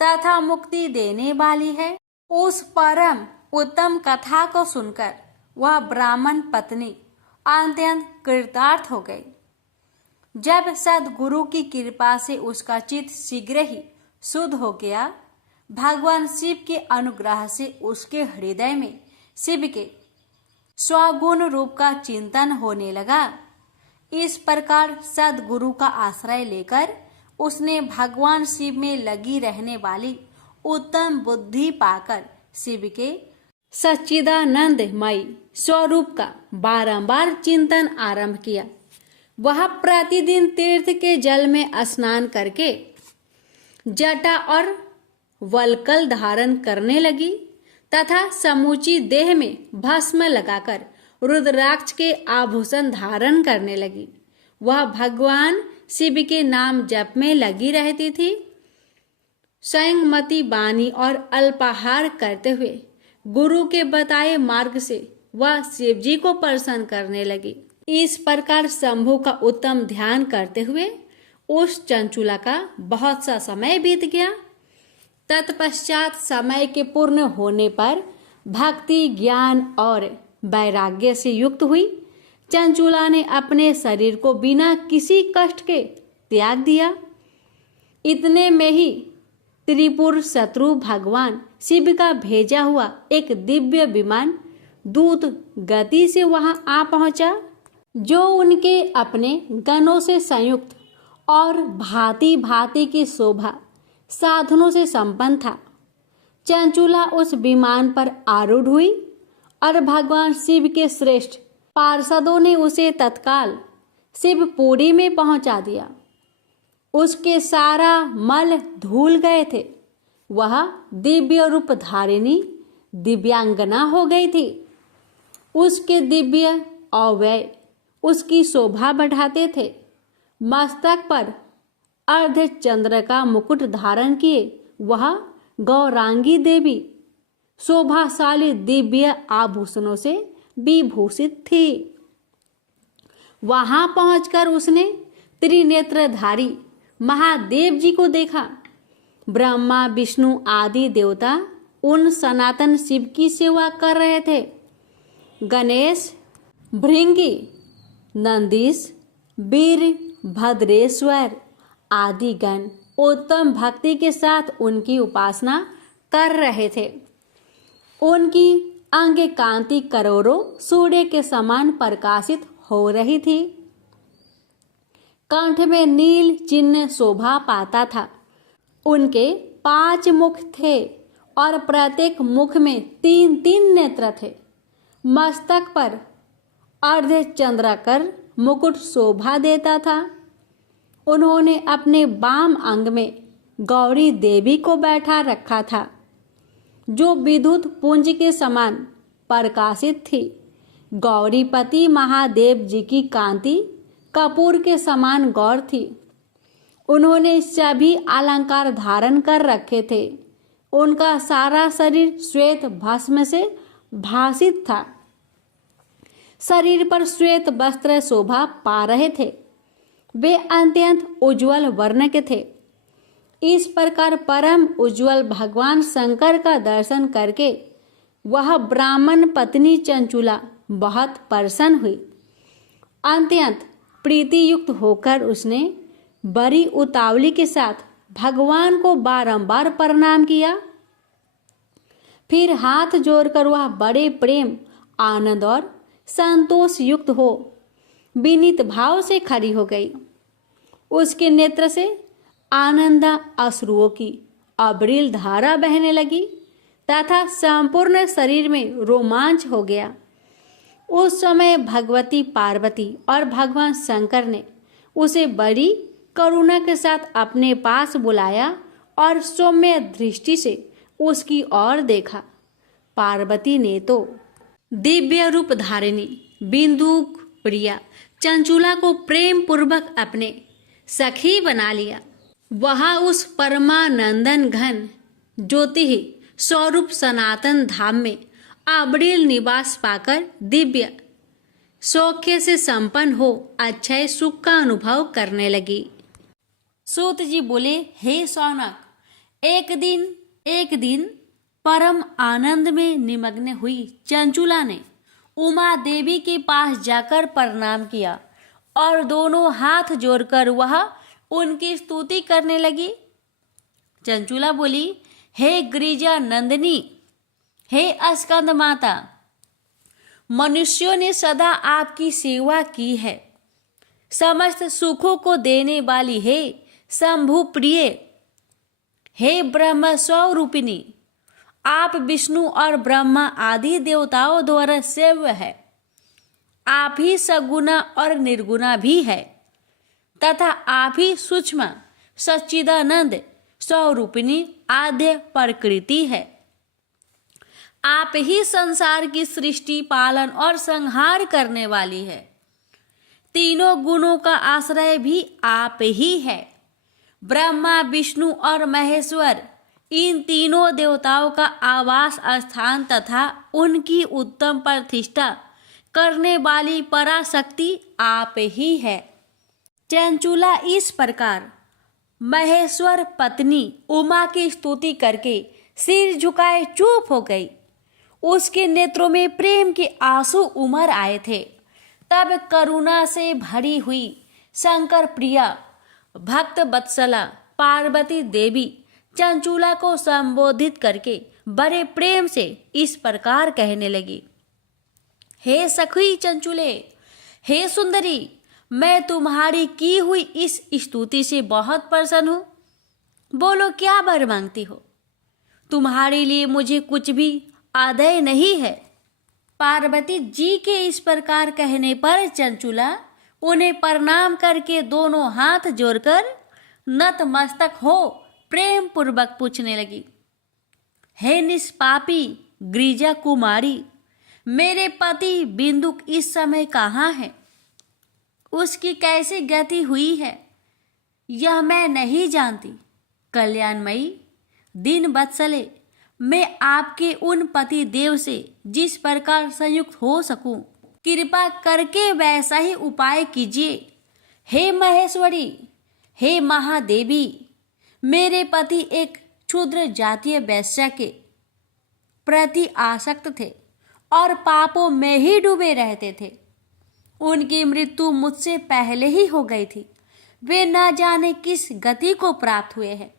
तथा मुक्ति देने वाली है। उस परम उत्तम कथा को सुनकर वह ब्राह्मण पत्नी अत्यंत कृतार्थ हो गई। जब सद्गुरु की कृपा से उसका चित्त शीघ्र ही शुद्ध हो गया, भगवान शिव के अनुग्रह से उसके हृदय में शिव के स्वगुण रूप का चिंतन होने लगा। इस प्रकार सद्गुरु का आश्रय लेकर उसने भगवान शिव में लगी रहने वाली उत्तम बुद्धि पाकर शिव के सच्चिदानंदमय स्वरूप का बारंबार चिंतन आरंभ किया। वह प्रतिदिन तीर्थ के जल में स्नान करके जटा और वल्कल धारण करने लगी तथा समूची देह में भस्म लगाकर रुद्राक्ष के आभूषण धारण करने लगी। वह भगवान शिव के नाम जप में लगी रहती थी। संयमती वाणी और अल्पाहार करते हुए गुरु के बताए मार्ग से वह शिव जी को प्रसन्न करने लगी। इस प्रकार शंभु का उत्तम ध्यान करते हुए उस चंचुला का बहुत सा समय बीत गया। तत्पश्चात समय के पूर्ण होने पर भक्ति, ज्ञान और वैराग्य से युक्त हुई चंचुला ने अपने शरीर को बिना किसी कष्ट के त्याग दिया। इतने में ही त्रिपुर शत्रु भगवान शिव का भेजा हुआ एक दिव्य विमान दूत गति से वहां आ पहुंचा, जो उनके अपने गणों से संयुक्त और भांति भांति की शोभा साधनों से संपन्न था। चंचुला उस विमान पर आरूढ़ हुई और भगवान शिव के श्रेष्ठ पार्षदों ने उसे तत्काल शिवपुरी में पहुंचा दिया। उसके सारा मल धुल गए थे। वह दिव्य रूप धारिणी दिव्यांगना हो गई थी। उसके दिव्य अवयव उसकी शोभा बढ़ाते थे। मस्तक पर अर्ध चंद्र का मुकुट धारण किए वह गौरांगी देवी शोभाशाली दिव्य आभूषणों से विभूषित थी। वहां पहुंचकर उसने त्रिनेत्रधारी महादेव जी को देखा। ब्रह्मा विष्णु आदि देवता उन सनातन शिव की सेवा कर रहे थे। गणेश, भृंगी, नंदीश, वीर भद्रेश्वर आदि गण उत्तम भक्ति के साथ उनकी उपासना कर रहे थे। उनकी अंग कांति करोड़ों सूर्य के समान प्रकाशित हो रही थी। कंठ में नील चिन्ह शोभा पाता था। उनके 5 मुख थे और प्रत्येक मुख में 3-3 नेत्र थे। मस्तक पर अर्ध चंद्राकर मुकुट शोभा देता था। उन्होंने अपने बाम अंग में गौरी देवी को बैठा रखा था, जो विद्युत पुंज के समान प्रकाशित थी। गौरीपति महादेव जी की कांति कपूर के समान गौर थी। उन्होंने सभी अलंकार धारण कर रखे थे। उनका सारा शरीर श्वेत भस्म से भासित था। शरीर पर श्वेत वस्त्र शोभा पा रहे थे। वे अत्यंत उज्जवल वर्ण के थे। इस प्रकार परम उज्जवल भगवान शंकर का दर्शन करके वह ब्राह्मण पत्नी चंचुला बहुत प्रसन्न हुई। अत्यंत प्रीति युक्त होकर उसने बड़ी उतावली के साथ भगवान को बारंबार प्रणाम किया। फिर हाथ जोड़कर वह बड़े प्रेम, आनंद और संतोष युक्त हो विनीत भाव से खड़ी हो गई। उसके नेत्र से आनंद अश्रुओं की अविरल धारा बहने लगी तथा संपूर्ण शरीर में रोमांच हो गया। उस समय भगवती पार्वती और भगवान शंकर ने उसे बड़ी करुणा के साथ अपने पास बुलाया और सौम्य दृष्टि से उसकी ओर देखा। पार्वती ने तो दिव्य रूप धारिणी बिंदुक प्रिया चंचुला को प्रेम पूर्वक अपने सखी बना लिया। वह उस परमानंदन घन ज्योति स्वरूप सनातन धाम में अविरल निवास पाकर दिव्य सौख्य से संपन्न हो अक्षय सुख का अनुभव करने लगी। सूत जी बोले, हे सौनक, एक दिन परम आनंद में निमग्न हुई चंचुला ने उमा देवी के पास जाकर प्रणाम किया और दोनों हाथ जोड़कर वह उनकी स्तुति करने लगी। चंचुला बोली, हे गिरिजा नंदिनी, हे स्कंद माता, मनुष्यों ने सदा आपकी सेवा की है। समस्त सुखों को देने वाली हे शंभु प्रिय, हे ब्रह्म स्वरूपिणी, आप विष्णु और ब्रह्मा आदि देवताओं द्वारा सेव्य है। आप ही सगुना और निर्गुणा भी है तथा आप ही सूक्ष्म सच्चिदानंद स्वरूपिणी आद्य प्रकृति है। आप ही संसार की सृष्टि, पालन और संहार करने वाली है। तीनों गुणों का आश्रय भी आप ही है। ब्रह्मा, विष्णु और महेश्वर, इन तीनों देवताओं का आवास स्थान तथा उनकी उत्तम प्रतिष्ठा करने वाली पराशक्ति आप ही है। चंचुला इस प्रकार महेश्वर पत्नी उमा की स्तुति करके सिर झुकाए चुप हो गई। उसके नेत्रों में प्रेम के आंसू उमड़ आए थे। तब करुणा से भरी हुई शंकर प्रिया भक्त वत्सला पार्वती देवी चंचुला को संबोधित करके बड़े प्रेम से इस प्रकार कहने लगी, हे सखी चंचुले, हे सुंदरी, मैं तुम्हारी की हुई इस स्तुति से बहुत प्रसन्न हूँ। बोलो, क्या वर मांगती हो? तुम्हारे लिए मुझे कुछ भी आदाय नहीं है। पार्वती जी के इस प्रकार कहने पर चंचुला उन्हें प्रणाम करके दोनों हाथ जोड़कर नतमस्तक हो प्रेम पूर्वक पूछने लगी, हे निष्पापी गिरिजा कुमारी, मेरे पति बिंदुक इस समय कहाँ है? उसकी कैसी गति हुई है यह मैं नहीं जानती। कल्याणमयी दिन वत्सले, मैं आपके उन पति देव से जिस प्रकार संयुक्त हो सकूं, कृपा करके वैसा ही उपाय कीजिए। हे महेश्वरी, हे महादेवी, मेरे पति एक क्षुद्र जातीय वैश्या के प्रति आसक्त थे और पापों में ही डूबे रहते थे। उनकी मृत्यु मुझसे पहले ही हो गई थी। वे न जाने किस गति को प्राप्त हुए हैं।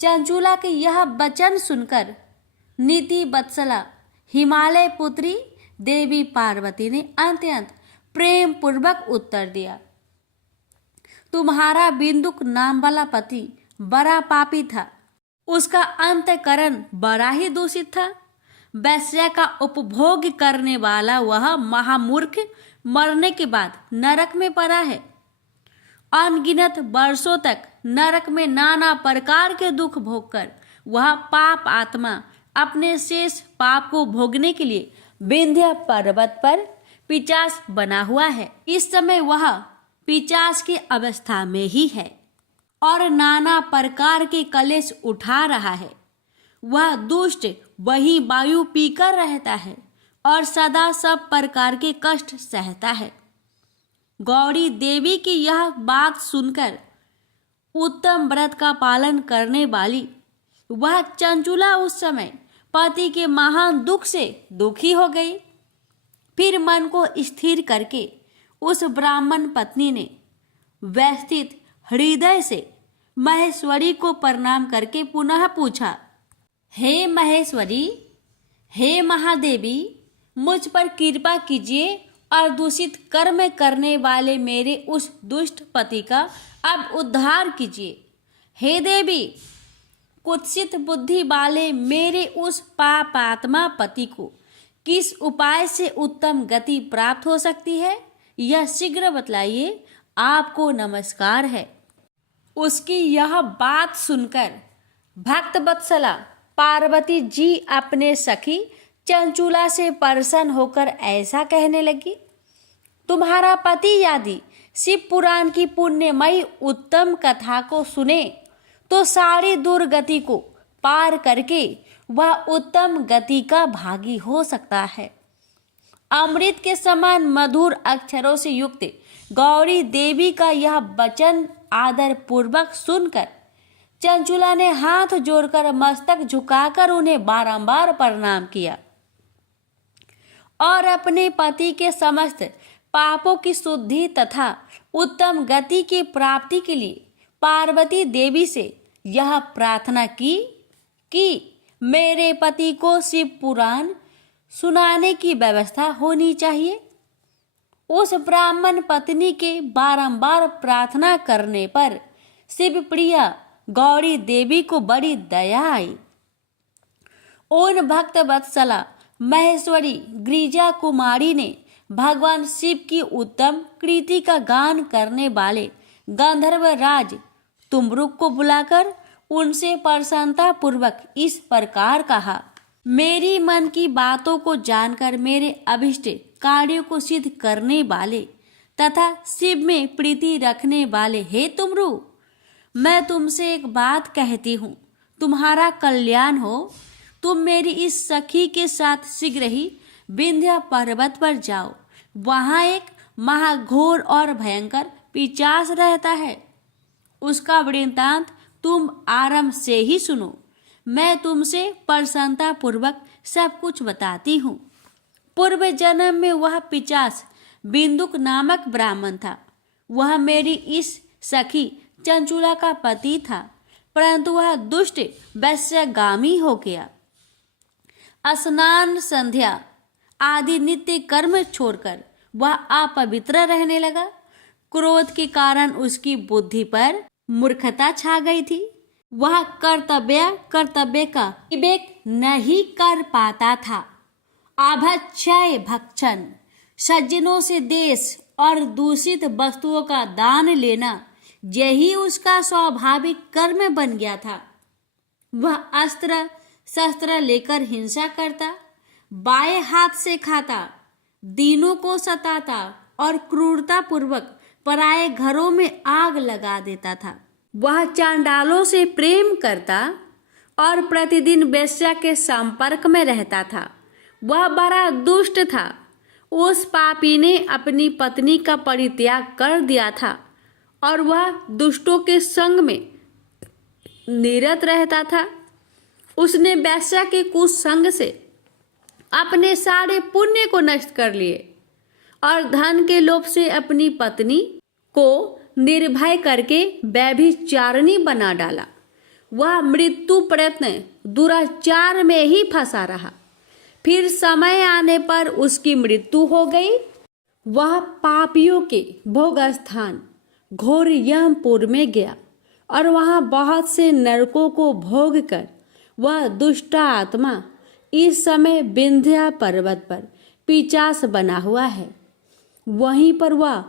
चंचूला के यह वचन सुनकर नीति बत्सला हिमालय पुत्री देवी पार्वती ने अत्यंत प्रेम पूर्वक उत्तर दिया, तुम्हारा बिंदुक नाम वाला पति बड़ा पापी था। उसका अंतःकरण बड़ा ही दूषित था। वैश्या का उपभोग करने वाला वह महामूर्ख मरने के बाद नरक में पड़ा है। अनगिनत वर्षों तक नरक में नाना प्रकार के दुख भोगकर वह पाप आत्मा अपने शेष पाप को भोगने के लिए विंध्य पर्वत पर पिशाच बना हुआ है। इस समय वह पिशाच की अवस्था में ही है और नाना प्रकार के कलेश उठा रहा है। वह दुष्ट वही वायु पीकर रहता है और सदा सब प्रकार के कष्ट सहता है। गौरी देवी की यह बात सुनकर उत्तम व्रत का पालन करने वाली वह चंचूला उस समय पति के महान दुख से दुखी हो गई। फिर मन को स्थिर करके उस ब्राह्मण पत्नी ने व्यवस्थित हृदय से महेश्वरी को प्रणाम करके पुनः पूछा, हे महेश्वरी, हे महादेवी, मुझ पर कृपा कीजिए और दूषित कर्म करने वाले मेरे उस दुष्ट पति का अब उद्धार कीजिए। हे देवी, कुत्सित बुद्धि वाले मेरे उस पापात्मा पति को किस उपाय से उत्तम गति प्राप्त हो सकती है, यह शीघ्र बतलाइए, आपको नमस्कार है। उसकी यह बात सुनकर भक्त वत्सला पार्वती जी अपने सखी चंचूला से प्रसन्न होकर ऐसा कहने लगी, तुम्हारा पति यदि शिव पुराण की पुण्यमयी उत्तम कथा को सुने तो सारी दुर्गति को पार करके वह उत्तम गति का भागी हो सकता है। अमृत के समान मधुर अक्षरों से युक्त गौरी देवी का यह वचन आदर पूर्वक सुनकर चंचूला ने हाथ जोड़कर मस्तक झुकाकर उन्हें बारंबार प्रणाम किया और अपने पति के समस्त पापों की शुद्धि तथा उत्तम गति की प्राप्ति के लिए पार्वती देवी से यह प्रार्थना की कि मेरे पति को शिव पुराण सुनाने की व्यवस्था होनी चाहिए। उस ब्राह्मण पत्नी के बारंबार प्रार्थना करने पर शिव प्रिया गौरी देवी को बड़ी दया आई। उन भक्त वत्सला महेश्वरी गिरिजा कुमारी ने भगवान शिव की उत्तम कृति का गान करने वाले गंधर्व राज तुमरुक को बुलाकर उनसे प्रसन्नता पूर्वक इस प्रकार कहा, मेरी मन की बातों को जानकर मेरे अभिष्ट कार्यों को सिद्ध करने वाले तथा शिव में प्रीति रखने वाले हे तुमरु, मैं तुमसे एक बात कहती हूँ, तुम्हारा कल्याण हो। तुम मेरी इस सखी के साथ शीघ्र ही विंध्य पर्वत पर जाओ। वहाँ एक महाघोर और भयंकर पिशाच रहता है। उसका वृत्तांत तुम आरंभ से ही सुनो। मैं तुमसे प्रसन्नता पूर्वक सब कुछ बताती हूँ। पूर्व जन्म में वह पिशाच बिंदुक नामक ब्राह्मण था। वह मेरी इस सखी चंचूला का पति था, परंतु वह दुष्ट वैश्यगामी हो गया। स्नान संध्या आदि नित्य कर्म छोड़कर वह अपवित्र रहने लगा। क्रोध के कारण उसकी बुद्धि पर मूर्खता छा गई थी। वह कर्तव्य का विवेक नहीं कर पाता था। अभक्षय भक्षण, सज्जनों से देश और दूषित वस्तुओं का दान लेना, यही उसका स्वाभाविक कर्म बन गया था। वह अस्त्र शस्त्र लेकर हिंसा करता, बाएं हाथ से खाता, दीनों को सताता और क्रूरता पूर्वक पराये घरों में आग लगा देता था। वह चांडालों से प्रेम करता और प्रतिदिन वेश्या के संपर्क में रहता था। वह बड़ा दुष्ट था। उस पापी ने अपनी पत्नी का परित्याग कर दिया था और वह दुष्टों के संग में निरत रहता था। उसने वेश्या के कुसंग से अपने सारे पुण्य को नष्ट कर लिए और धन के लोभ से अपनी पत्नी को निर्भय करके व्यभिचारिणी बना डाला। वह मृत्यु प्रयत्न दुराचार में ही फंसा रहा। फिर समय आने पर उसकी मृत्यु हो गई। वह पापियों के भोग स्थान घोर यमपुर में गया और वहां बहुत से नरकों को भोग कर वह दुष्ट आत्मा इस समय विंध्या पर्वत पर पिशाच बना हुआ है। वहीं पर वह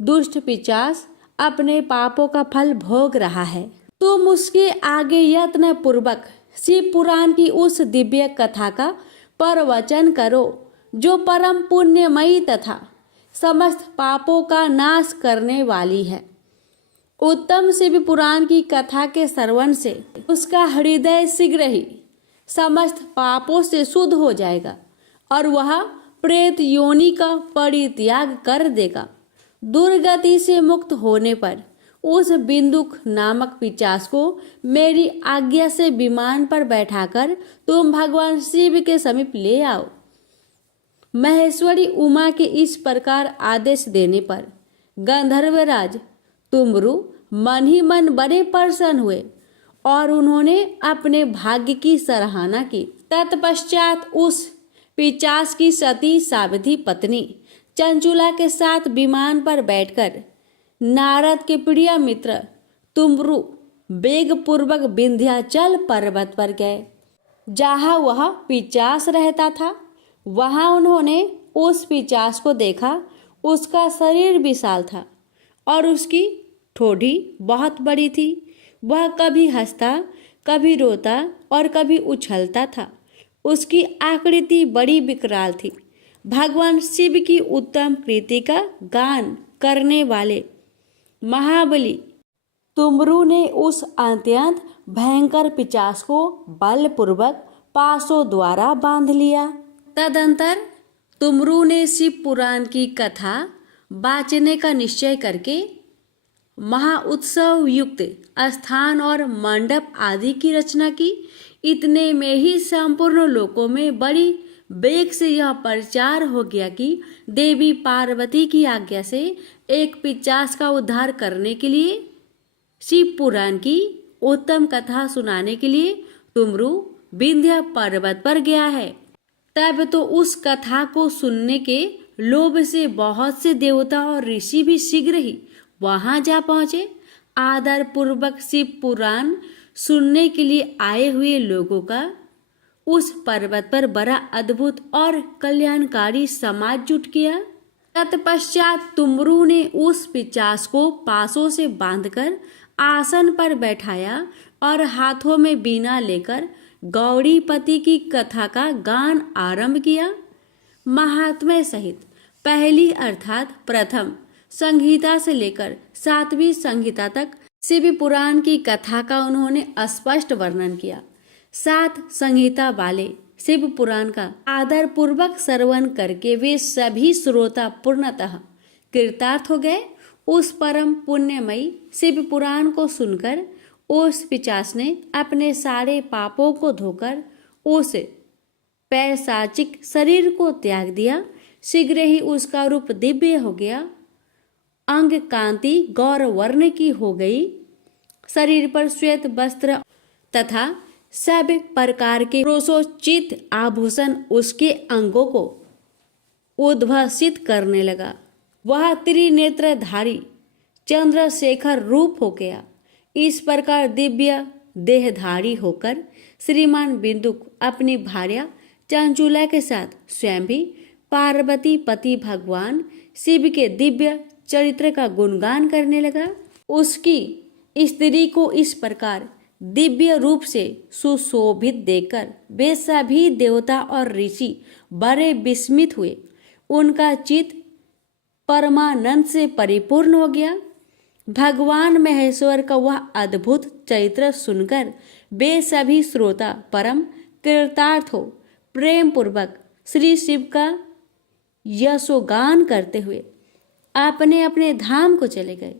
दुष्ट पिशाच अपने पापों का फल भोग रहा है। तुम उसके आगे यत्न पूर्वक शिव पुराण की उस दिव्य कथा का प्रवचन करो जो परम पुण्यमयी तथा समस्त पापों का नाश करने वाली है। उत्तम शिव पुराण की कथा के श्रवण से उसका हृदय शीघ्र ही समस्त पापों से शुद्ध हो जाएगा और वह प्रेत योनि का परित्याग कर देगा। दुर्गति से मुक्त होने पर उस बिंदुक नामक पिशाच को मेरी आज्ञा से विमान पर बैठाकर तुम भगवान शिव के समीप ले आओ। महेश्वरी उमा के इस प्रकार आदेश देने पर गंधर्वराज तुमरु मन ही मन बड़े प्रसन्न हुए और उन्होंने अपने भाग्य की सराहना की। तत्पश्चात उस पिशाच की सती सावधि पत्नी चंचुला के साथ विमान पर बैठकर नारद के प्रिय मित्र तुमरु वेग पूर्वक विंध्याचल पर्वत पर गए जहाँ वह पिशाच रहता था। वहां उन्होंने उस पिशाच को देखा। उसका शरीर विशाल था और उसकी ठोड़ी बहुत बड़ी थी। वह कभी हंसता, कभी रोता और कभी उछलता था। उसकी आकृति बड़ी विकराल थी। भगवान शिव की उत्तम कृति का गान करने वाले महाबली तुमरु ने उस अत्यंत भयंकर पिशाच को बलपूर्वक पासों द्वारा बांध लिया। तदंतर तुमरु ने शिव पुराण की कथा बाचने का निश्चय करके महाउत्सव युक्त स्थान और मंडप आदि की रचना की। इतने में ही संपूर्ण लोकों में बड़ी वेग से यह प्रचार हो गया कि देवी पार्वती की आज्ञा से एक पिशाच का उद्धार करने के लिए शिव पुराण की उत्तम कथा सुनाने के लिए तुमरु विंध्य पर्वत पर गया है। तब तो उस कथा को सुनने के लोभ से बहुत से देवता और ऋषि भी शीघ्र ही वहां जा पहुंचे। आदर पूर्वक शिव पुराण सुनने के लिए आए हुए लोगों का उस पर्वत पर बड़ा अद्भुत और कल्याणकारी समाज जुट गया। तत्पश्चात तुमरु ने उस पिशाच को पासों से बांधकर आसन पर बैठाया और हाथों में वीणा लेकर गौरीपति की कथा का गान आरंभ किया। महात्म्य सहित पहली अर्थात प्रथम संहिता से लेकर 7वीं संहिता तक शिव पुराण की कथा का उन्होंने स्पष्ट वर्णन किया। 7 संहिता वाले शिव पुराण का आदर पूर्वक श्रवण करके वे सभी श्रोता पूर्णतः कृतार्थ हो गए। उस परम पुण्यमयी शिव पुराण को सुनकर उस पिशाच ने अपने सारे पापों को धोकर उस पैशाचिक शरीर को त्याग दिया। शीघ्र ही उसका रूप दिव्य हो गया। अंग कांति गौर वर्ण की हो गई। शरीर पर श्वेत वस्त्र तथा सब प्रकार के रोषोचित आभूषण उसके अंगों को उद्भासित करने लगा। वह त्रिनेत्रधारी चंद्रशेखर रूप हो गया। इस प्रकार दिव्य देहधारी होकर श्रीमान बिंदुक अपनी भार्या चंचुला के साथ स्वयं भी पार्वती पति भगवान शिव के दिव्य चरित्र का गुणगान करने लगा। उसकी स्त्री को इस प्रकार दिव्य रूप से सुशोभित देखकर वे सभी देवता और ऋषि बड़े विस्मित हुए। उनका चित्त परमानंद से परिपूर्ण हो गया। भगवान महेश्वर का वह अद्भुत चरित्र सुनकर वे सभी श्रोता परम कृतार्थ हो प्रेम पूर्वक श्री शिव का यशोगान करते हुए अपने अपने धाम को चले गए।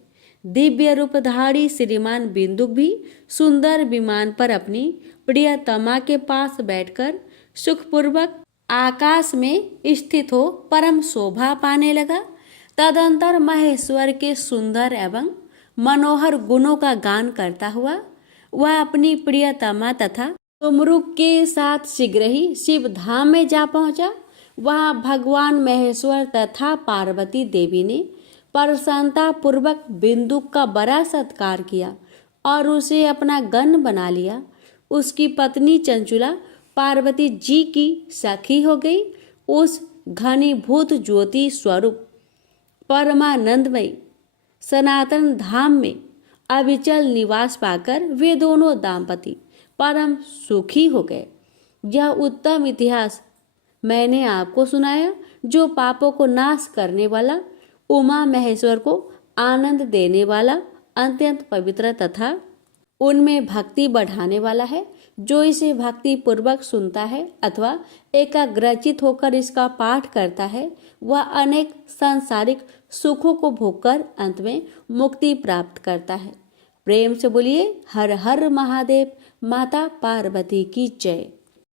दिव्य रूपधारी श्रीमान बिंदुक भी सुंदर विमान पर अपनी प्रियतमा के पास बैठकर सुखपूर्वक आकाश में स्थित हो परम शोभा पाने लगा। तदंतर महेश्वर के सुंदर एवं मनोहर गुणों का गान करता हुआ वह अपनी प्रियतमा तथा तुमरुक के साथ शीघ्र ही शिव धाम में जा पहुंचा। वहां भगवान महेश्वर तथा पार्वती देवी ने प्रसन्नता पूर्वक बिंदुक का बड़ा सत्कार किया और उसे अपना गण बना लिया। उसकी पत्नी चंचुला पार्वती जी की सखी हो गई। उस घनीभूत ज्योति स्वरूप परमानंदमयी सनातन धाम में अविचल निवास पाकर वे दोनों दाम्पति परम सुखी हो गए। यह उत्तम इतिहास मैंने आपको सुनाया, जो पापों को नाश करने वाला, उमा महेश्वर को आनंद देने वाला, अत्यंत पवित्र तथा उनमें भक्ति बढ़ाने वाला है। जो इसे भक्ति पूर्वक सुनता है अथवा एकाग्रचित होकर इसका पाठ करता है, वह अनेक सांसारिक सुखों को भोगकर अंत में मुक्ति प्राप्त करता है। प्रेम से बोलिए हर हर महादेव। माता पार्वती की जय।